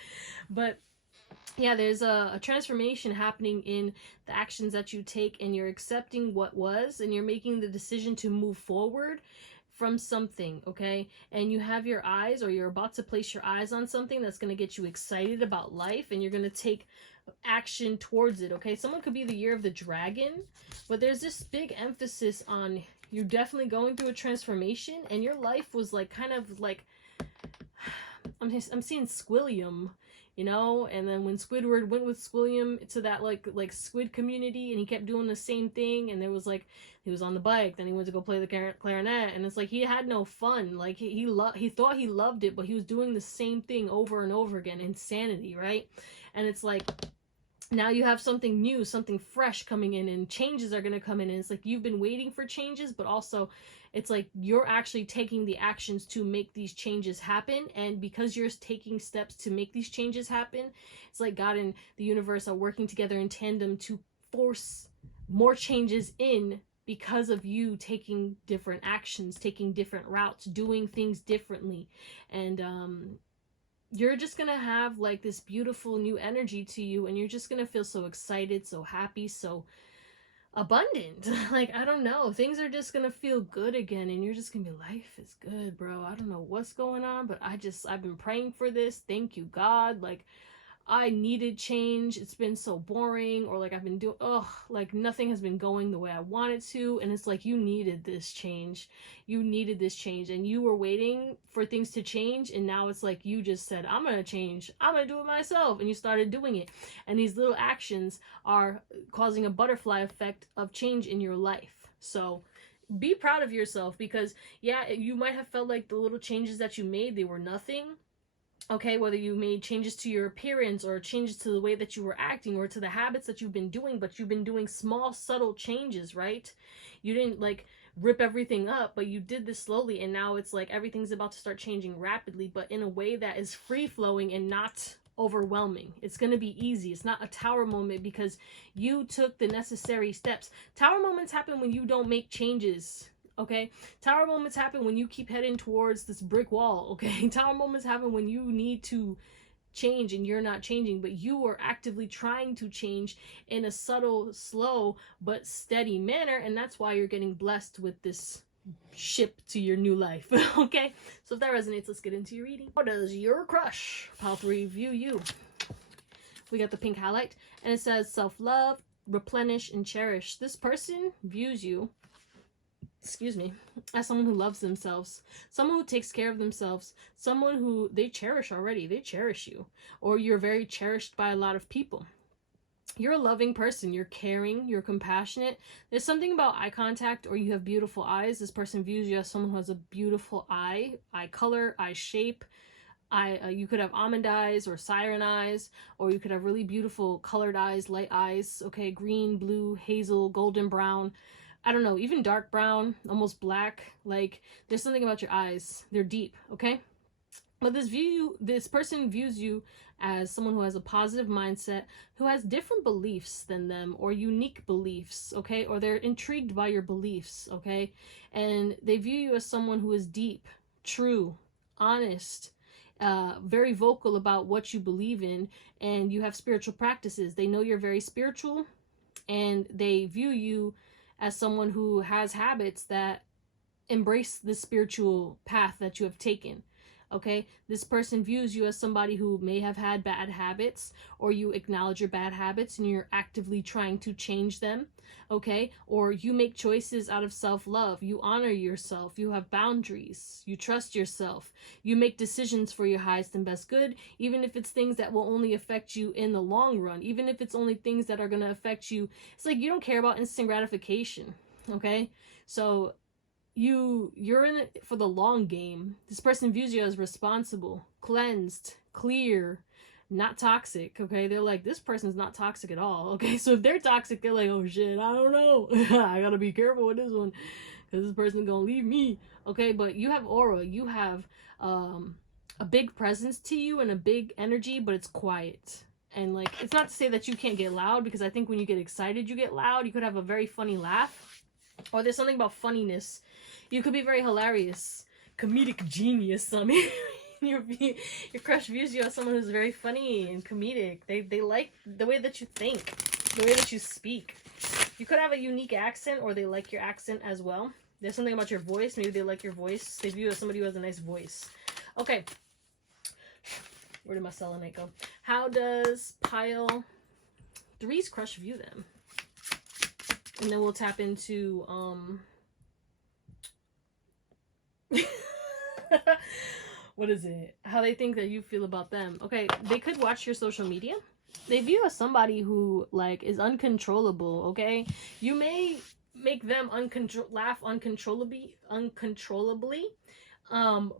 But yeah, there's a transformation happening in the actions that you take, and you're accepting what was, and you're making the decision to move forward from something, okay? And you have your eyes, or you're about to place your eyes on something that's going to get you excited about life, and you're going to take action towards it, okay? Someone could be the year of the dragon, but there's this big emphasis on you're definitely going through a transformation, and your life was like kind of like, I'm seeing Squilliam, you know, and then when Squidward went with Squilliam to that like squid community, and he kept doing the same thing, and there was like, he was on the bike, then he went to go play the clarinet, and it's like he had no fun. Like he thought he loved it, but he was doing the same thing over and over again. Insanity, right? And it's like now you have something new, something fresh coming in, and changes are going to come in, and it's like you've been waiting for changes, but also it's like you're actually taking the actions to make these changes happen. And because you're taking steps to make these changes happen, it's like God and the universe are working together in tandem to force more changes in because of you taking different actions, taking different routes, doing things differently. And you're just gonna have like this beautiful new energy to you, and you're just gonna feel so excited, so happy, so abundant. Like, I don't know, things are just gonna feel good again, and you're just gonna be, life is good, bro. I don't know what's going on, but I've been praying for this. Thank you, God. Like, I needed change. It's been so boring, or like I've been doing, like nothing has been going the way I wanted to. And it's like, you needed this change. You needed this change, and you were waiting for things to change. And now it's like, you just said, I'm going to change. I'm going to do it myself. And you started doing it. And these little actions are causing a butterfly effect of change in your life. So be proud of yourself, because yeah, you might have felt like the little changes that you made, they were nothing. Okay, whether you made changes to your appearance, or changes to the way that you were acting, or to the habits that you've been doing, but you've been doing small, subtle changes, right? You didn't like rip everything up, but you did this slowly, and now it's like everything's about to start changing rapidly, but in a way that is free-flowing and not overwhelming. It's going to be easy. It's not a tower moment because you took the necessary steps. Tower moments happen when you don't make changes. Okay, tower moments happen when you keep heading towards this brick wall. Okay, tower moments happen when you need to change and you're not changing, but you are actively trying to change in a subtle, slow, but steady manner, and that's why you're getting blessed with this ship to your new life. Okay, so if that resonates, let's get into your reading. How does your crush, pile 3, view you? We got the pink highlight, and it says self-love, replenish, and cherish. This person views you, as someone who loves themselves, someone who takes care of themselves, someone who they cherish already. They cherish you, or you're very cherished by a lot of people. You're a loving person. You're caring. You're compassionate. There's something about eye contact, or you have beautiful eyes. This person views you as someone who has a beautiful eye color, eye shape. You could have almond eyes or siren eyes, or you could have really beautiful colored eyes, light eyes. Okay, green, blue, hazel, golden brown. I don't know, even dark brown, almost black. Like, there's something about your eyes. They're deep, okay? But this person views you as someone who has a positive mindset, who has different beliefs than them, or unique beliefs, okay? Or they're intrigued by your beliefs, okay? And they view you as someone who is deep, true, honest, very vocal about what you believe in, and you have spiritual practices. They know you're very spiritual, and they view you as someone who has habits that embrace the spiritual path that you have taken. Okay, this person views you as somebody who may have had bad habits, or you acknowledge your bad habits and you're actively trying to change them. Okay, or you make choices out of self-love. You honor yourself. You have boundaries. You trust yourself. You make decisions for your highest and best good, even if it's things that will only affect you in the long run, even if it's only things that are going to affect you. It's like you don't care about instant gratification. Okay, so you're in it for the long game. This person views you as responsible, cleansed, clear, not toxic, okay? They're like, this person's not toxic at all, okay? So if they're toxic, they're like, oh shit, I don't know. I gotta be careful with this one, because this person's gonna leave me, okay? But you have aura, you have a big presence to you and a big energy, but it's quiet. And like, it's not to say that you can't get loud, because I think when you get excited, you get loud. You could have a very funny laugh, or there's something about funniness. You could be very hilarious, comedic genius. I mean, your crush views you as someone who's very funny and comedic. They like the way that you think, the way that you speak. You could have a unique accent, or they like your accent as well. There's something about your voice. Maybe they like your voice. They view you as somebody who has a nice voice. Okay. Where did my selenite go? How does pile 3's crush view them? And then we'll tap into what is it? How they think that you feel about them. Okay, they could watch your social media. They view you as somebody who like is uncontrollable, okay? You may make them laugh uncontrollably,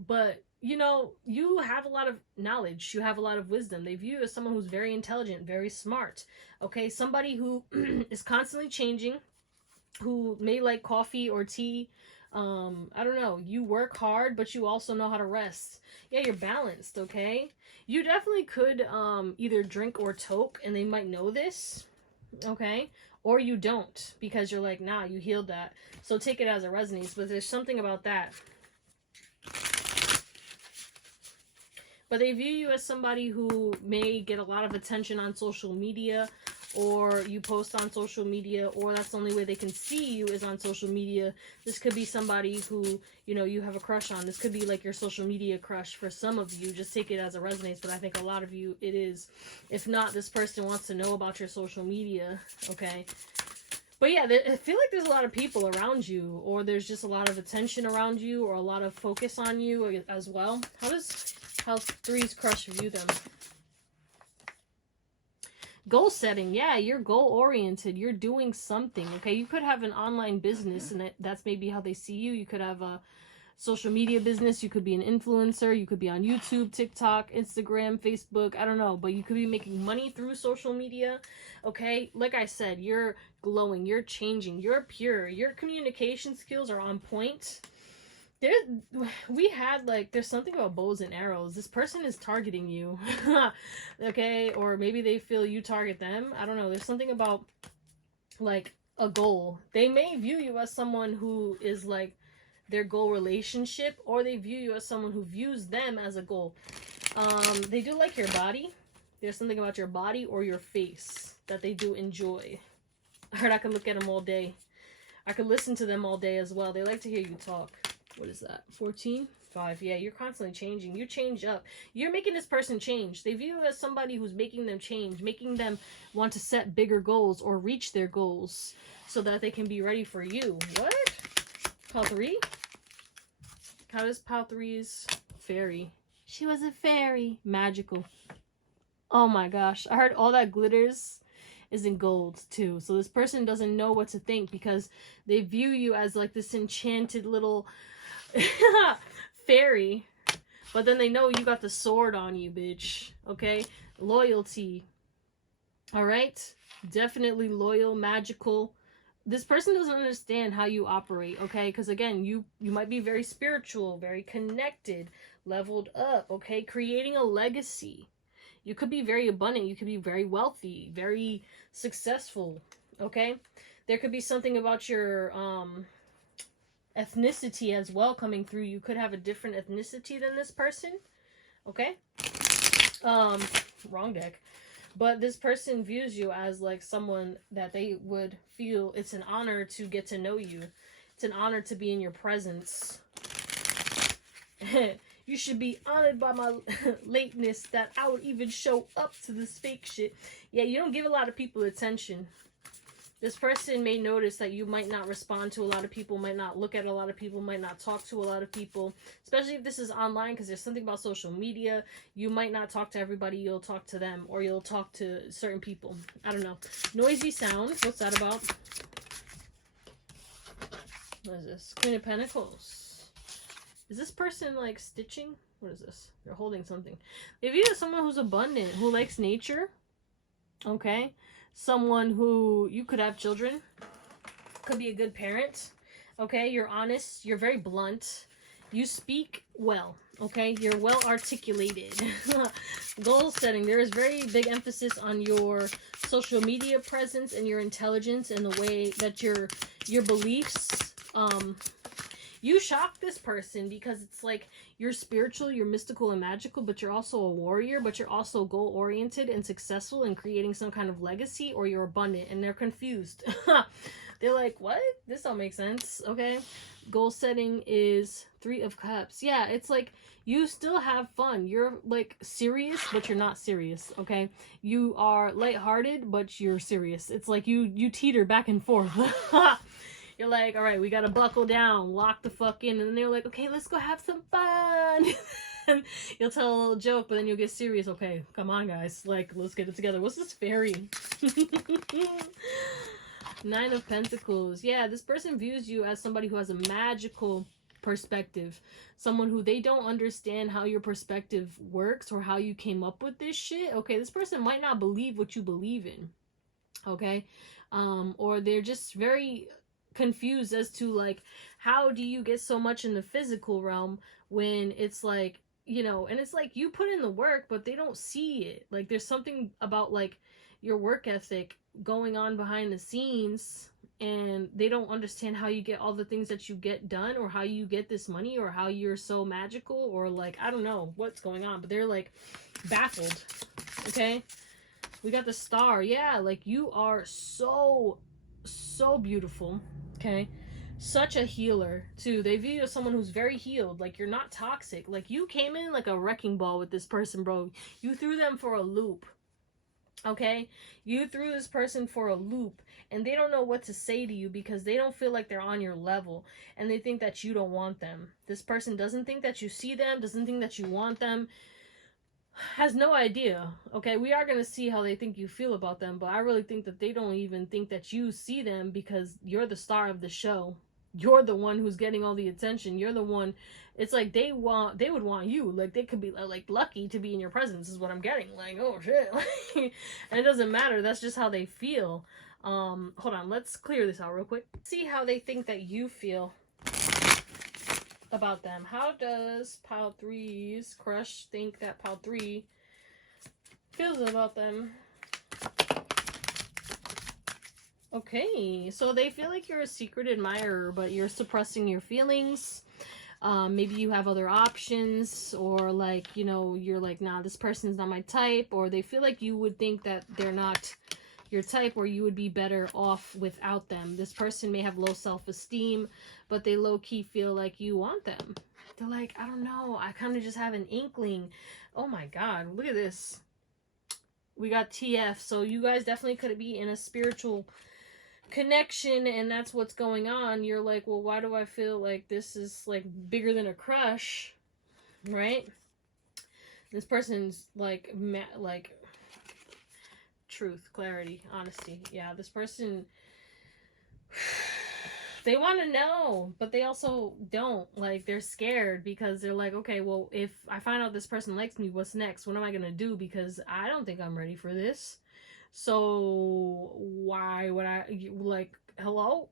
but you know, you have a lot of knowledge, you have a lot of wisdom. They view you as someone who's very intelligent, very smart, okay? Somebody who is constantly changing, who may like coffee or tea. I don't know, you work hard, but you also know how to rest. Yeah, you're balanced, okay? You definitely could either drink or toke, and they might know this, okay? Or you don't, because you're like, nah, you healed that. So take it as it resonates, but there's something about that. But they view you as somebody who may get a lot of attention on social media, or you post on social media, or that's the only way they can see you is on social media. This could be somebody who, you know, you have a crush on. This could be like your social media crush for some of you. Just take it as it resonates, but I think a lot of you, it is. If not, this person wants to know about your social media, okay? But yeah, I feel like there's a lot of people around you, or there's just a lot of attention around you, or a lot of focus on you as well. How 3's crush view them? Goal setting. Yeah, you're goal oriented. You're doing something, okay? You could have an online business, and that's maybe how they see you. You could have a social media business. You could be an influencer. You could be on YouTube, TikTok, Instagram, Facebook. I don't know, but you could be making money through social media, okay? Like I said, you're glowing. You're changing. You're pure. Your communication skills are on point. There's something about bows and arrows. This person is targeting you, okay? Or maybe they feel you target them. I don't know. There's something about like a goal. They may view you as someone who is like their goal relationship, or they view you as someone who views them as a goal. They do like your body. There's something about your body or your face that they do enjoy. I heard I could look at them all day. I could listen to them all day as well. They like to hear you talk. What is that? 14? 5. Yeah, you're constantly changing. You change up. You're making this person change. They view you as somebody who's making them change, making them want to set bigger goals or reach their goals so that they can be ready for you. What? Pile 3? How does Pile 3's fairy? She was a fairy. Magical. Oh my gosh. I heard all that glitters is in gold too. So this person doesn't know what to think, because they view you as like this enchanted little fairy, but then they know you got the sword on you, bitch. Okay? Loyalty. All right? Definitely loyal, magical. This person doesn't understand how you operate, okay? Because again, you might be very spiritual, very connected, leveled up, okay? Creating a legacy. You could be very abundant. You could be very wealthy, very successful, okay? There could be something about your ethnicity as well coming through. You could have a different ethnicity than this person, okay? Wrong deck. But this person views you as like someone that they would feel it's an honor to get to know you. It's an honor to be in your presence. You should be honored by my lateness, that I would even show up to this fake shit. Yeah, you don't give a lot of people attention. This person may notice that you might not respond to a lot of people, might not look at a lot of people, might not talk to a lot of people, especially if this is online, because there's something about social media. You might not talk to everybody, you'll talk to them, or you'll talk to certain people. I don't know. Noisy sounds, what's that about? What is this? Queen of Pentacles. Is this person like stitching? What is this? They're holding something. They view you as someone who's abundant, who likes nature. Okay? Someone who you could have children. Could be a good parent. Okay? You're honest. You're very blunt. You speak well. Okay? You're well articulated. Goal setting. There is very big emphasis on your social media presence and your intelligence and the way that your beliefs, you shock this person because it's like you're spiritual, you're mystical and magical, but you're also a warrior, but you're also goal oriented and successful in creating some kind of legacy, or you're abundant, and they're confused. They're like, what? This don't make sense. Okay. Goal setting is 3 of Cups. Yeah, it's like you still have fun. You're like serious, but you're not serious. Okay. You are lighthearted, but you're serious. It's like you teeter back and forth. You're like, all right, we gotta buckle down, lock the fuck in, and then they're like, okay, let's go have some fun. And you'll tell a little joke, but then you'll get serious. Okay, come on, guys, like, let's get it together. What's this fairy? 9 of Pentacles. Yeah, this person views you as somebody who has a magical perspective, someone who they don't understand how your perspective works or how you came up with this shit. Okay, this person might not believe what you believe in. Okay, or they're just very confused as to like, how do you get so much in the physical realm when it's like, you know, and it's like you put in the work, but they don't see it. Like there's something about like your work ethic going on behind the scenes, and they don't understand how you get all the things that you get done, or how you get this money, or how you're so magical, or like, I don't know what's going on, but they're like baffled. Okay, we got the Star. Yeah, like you are so beautiful. Okay, such a healer too. They view you as someone who's very healed. Like you're not toxic. Like you came in like a wrecking ball with this person, bro. You threw them for a loop. Okay, you threw this person for a loop, and they don't know what to say to you because they don't feel like they're on your level, and they think that you don't want them. This person doesn't think that you see them, doesn't think that you want them, has no idea. Okay, we are going to see how they think you feel about them, but I really think that they don't even think that you see them because you're the star of the show. You're the one who's getting all the attention. You're the one. It's like they would want you. Like they could be like lucky to be in your presence is what I'm getting. Like, oh shit. And it doesn't matter. That's just how they feel. Hold on. Let's clear this out real quick. See how they think that you feel about them. How does Pile 3's crush think that Pile 3 feels about them? Okay, so they feel like you're a secret admirer, but you're suppressing your feelings. Maybe you have other options, or like, you know, you're like, nah, this person's not my type, or they feel like you would think that they're not your type, or you would be better off without them. This person may have low self-esteem, but they low-key feel like you want them. They're like, I don't know, I kind of just have an inkling. Oh my god, look at this. We got TF, so you guys definitely could be in a spiritual connection, and that's what's going on. You're like, well, why do I feel like this is like bigger than a crush, right? This person's like truth, clarity, honesty. Yeah, this person, they want to know, but they also don't. Like, they're scared because they're like, okay, well, if I find out this person likes me, what's next? What am I gonna do? Because I don't think I'm ready for this. So why would I, like, hello?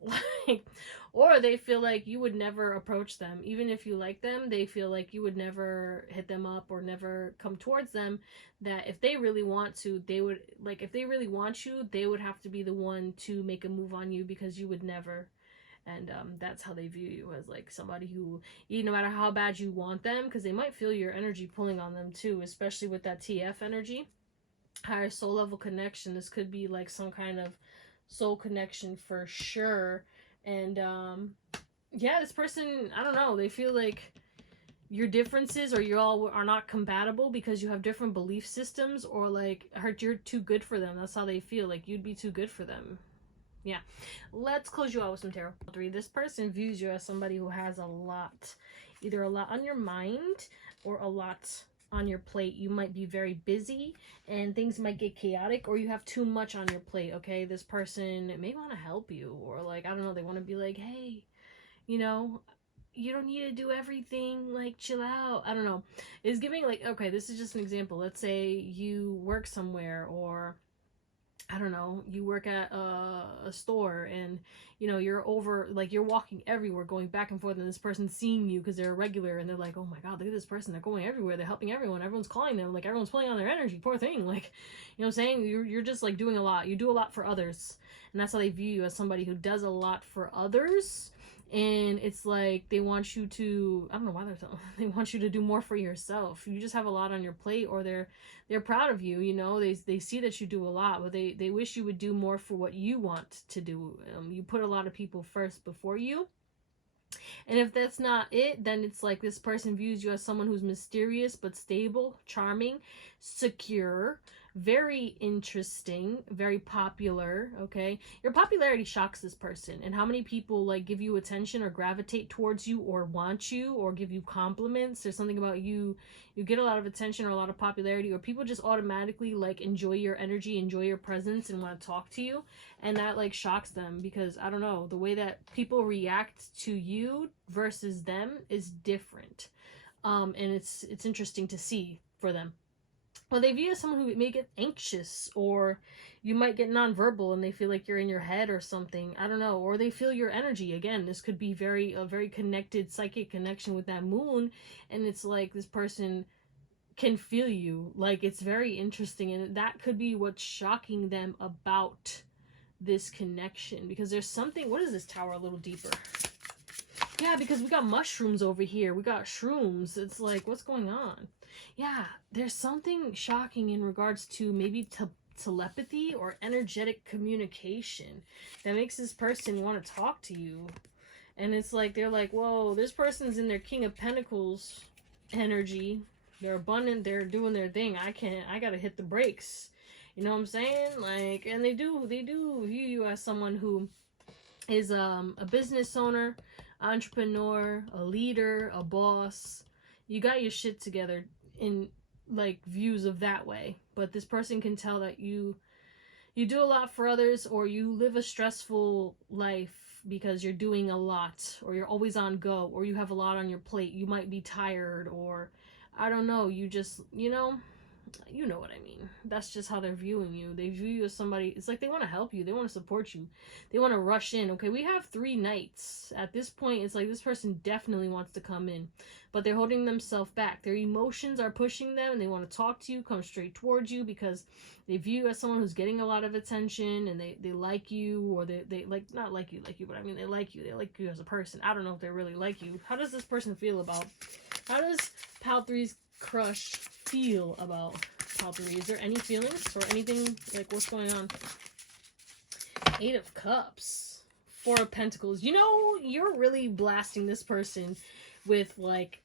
Like, or they feel like you would never approach them. Even if you like them, they feel like you would never hit them up or never come towards them. That if they really want to, they would, like, if they really want you, they would have to be the one to make a move on you, because you would never. And that's how they view you, as like somebody who, no matter how bad you want them, because they might feel your energy pulling on them too, especially with that TF energy. Higher soul level connection. This could be like some kind of soul connection for sure. And yeah, this person, I don't know, they feel like your differences, or you all are not compatible because you have different belief systems, or like you're too good for them. That's how they feel, like you'd be too good for them. Yeah, let's close you out with some tarot. 3. This person views you as somebody who has a lot, either a lot on your mind or a lot on your plate. You might be very busy and things might get chaotic, or you have too much on your plate. Okay, this person may want to help you, or like, I don't know, they want to be like, hey, you know, you don't need to do everything, like, chill out. I don't know. It's giving, like, okay, this is just an example. Let's say you work somewhere, or I don't know, you work at a store, and you know you're over, like, you're walking everywhere, going back and forth, and this person's seeing you because they're a regular, and they're like, oh my god, look at this person, they're going everywhere, they're helping everyone's calling them, like, everyone's pulling on their energy, poor thing, like, you know what I'm saying, you're just like doing a lot, you do a lot for others, and that's how they view you, as somebody who does a lot for others. And it's like they want you to, I don't know why they want you to do more for yourself. You just have a lot on your plate, or they're proud of you, you know, they see that you do a lot, but they wish you would do more for what you want to do. You put a lot of people first before you. And if that's not it, then it's like this person views you as someone who's mysterious but stable, charming, secure, very interesting, very popular, okay? Your popularity shocks this person. And how many people, like, give you attention or gravitate towards you or want you or give you compliments? There's something about you get a lot of attention or a lot of popularity, or people just automatically, like, enjoy your energy, enjoy your presence, and want to talk to you. And that, like, shocks them, because I don't know, the way that people react to you versus them is different. And it's interesting to see for them. Well, they view you as someone who may get anxious, or you might get nonverbal and they feel like you're in your head or something. I don't know. Or they feel your energy. Again, this could be a very connected psychic connection with that moon. And it's like this person can feel you. Like, it's very interesting. And that could be what's shocking them about this connection. Because there's something, what is this tower a little deeper? Yeah, because we got mushrooms over here. We got shrooms. It's like, what's going on? Yeah, there's something shocking in regards to maybe telepathy or energetic communication that makes this person want to talk to you. And it's like, they're like, whoa, this person's in their King of Pentacles energy. They're abundant. They're doing their thing. I gotta hit the brakes. You know what I'm saying? Like, and they do view you as someone who is a business owner, entrepreneur, a leader, a boss. You got your shit together in, like, views of that way. But this person can tell that you do a lot for others, or you live a stressful life because you're doing a lot, or you're always on go, or you have a lot on your plate. You might be tired, or I don't know, you just, you know what I mean. That's just how they're viewing you. They view you as somebody, it's like they want to help you, they want to support you, they want to rush in. Okay, we have 3 knights. At this point, it's like this person definitely wants to come in, but they're holding themselves back. Their emotions are pushing them, and they want to talk to you, come straight towards you, because they view you as someone who's getting a lot of attention, and they like you, or they like, not like you, but I mean, they like you as a person. I don't know if they really like you. How does this person feel about, how does Pal 3's crush feel about Pal 3? Is there any feelings or anything, like, what's going on? 8 of Cups, 4 of Pentacles. You know, you're really blasting this person with, like,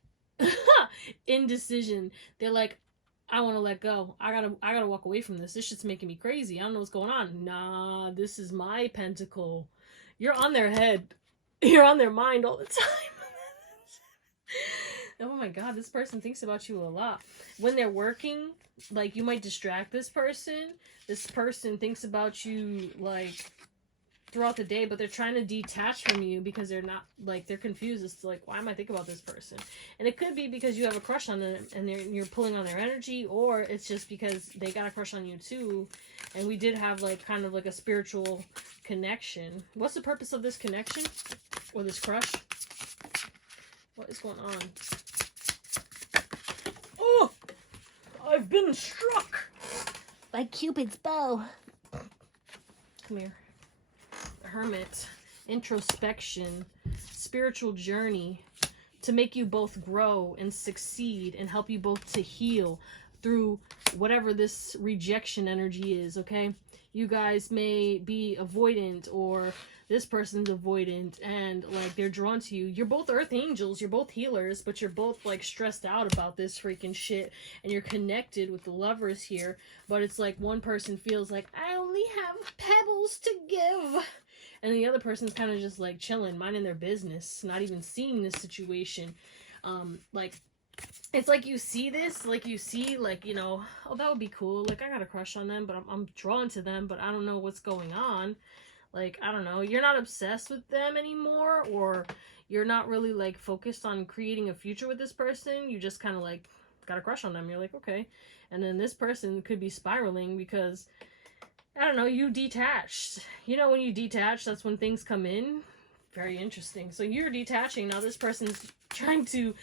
indecision. They're like, I want to let go. I gotta walk away from this. This shit's making me crazy. I don't know what's going on. Nah, this is my pentacle. You're on their head. You're on their mind all the time. Oh my god, this person thinks about you a lot. When they're working, like, you might distract this person. This person thinks about you, like, throughout the day, but they're trying to detach from you because they're not, like, they're confused as to, like, why am I thinking about this person? And it could be because you have a crush on them and you're pulling on their energy, or it's just because they got a crush on you too. And we did have, like, kind of like a spiritual connection. What's the purpose of this connection? Or this crush? What is going on? Oh! I've been struck by Cupid's bow. Come here. Hermit. Introspection. Spiritual journey. To make you both grow and succeed and help you both to heal through whatever this rejection energy is, okay? You guys may be avoidant, or this person's avoidant, and, like, they're drawn to you. You're both earth angels, you're both healers, but you're both, like, stressed out about this freaking shit, and you're connected with the lovers here, but it's like one person feels like, I only have pebbles to give, and the other person's kind of just, like, chilling, minding their business, not even seeing this situation. Like, it's like you see this, like, you see, like, you know, oh, that would be cool, like, I got a crush on them, but I'm drawn to them, but I don't know what's going on. Like, I don't know, you're not obsessed with them anymore, or you're not really like focused on creating a future with this person. You just kind of like got a crush on them. You're like, okay. And then this person could be spiraling because, I don't know, you detached. You know, when you detach, that's when things come in. Very interesting. So you're detaching. Now this person's trying to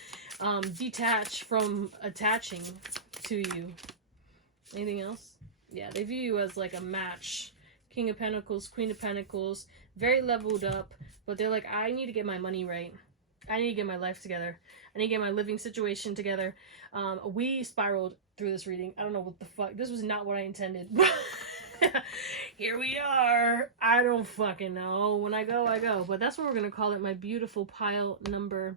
detach from attaching to you. Anything else? Yeah, they view you as like a match. King of Pentacles, Queen of Pentacles, very leveled up, but they're like, I need to get my money right. I need to get my life together. I need to get my living situation together. We spiraled through this reading. I don't know what the fuck. This was not what I intended. Here we are. I don't fucking know. When I go, I go. But that's what we're going to call it, my beautiful pile number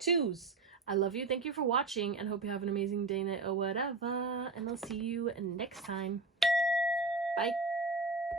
2s. I love you. Thank you for watching, and hope you have an amazing day, night, or whatever. And I'll see you next time. Bye.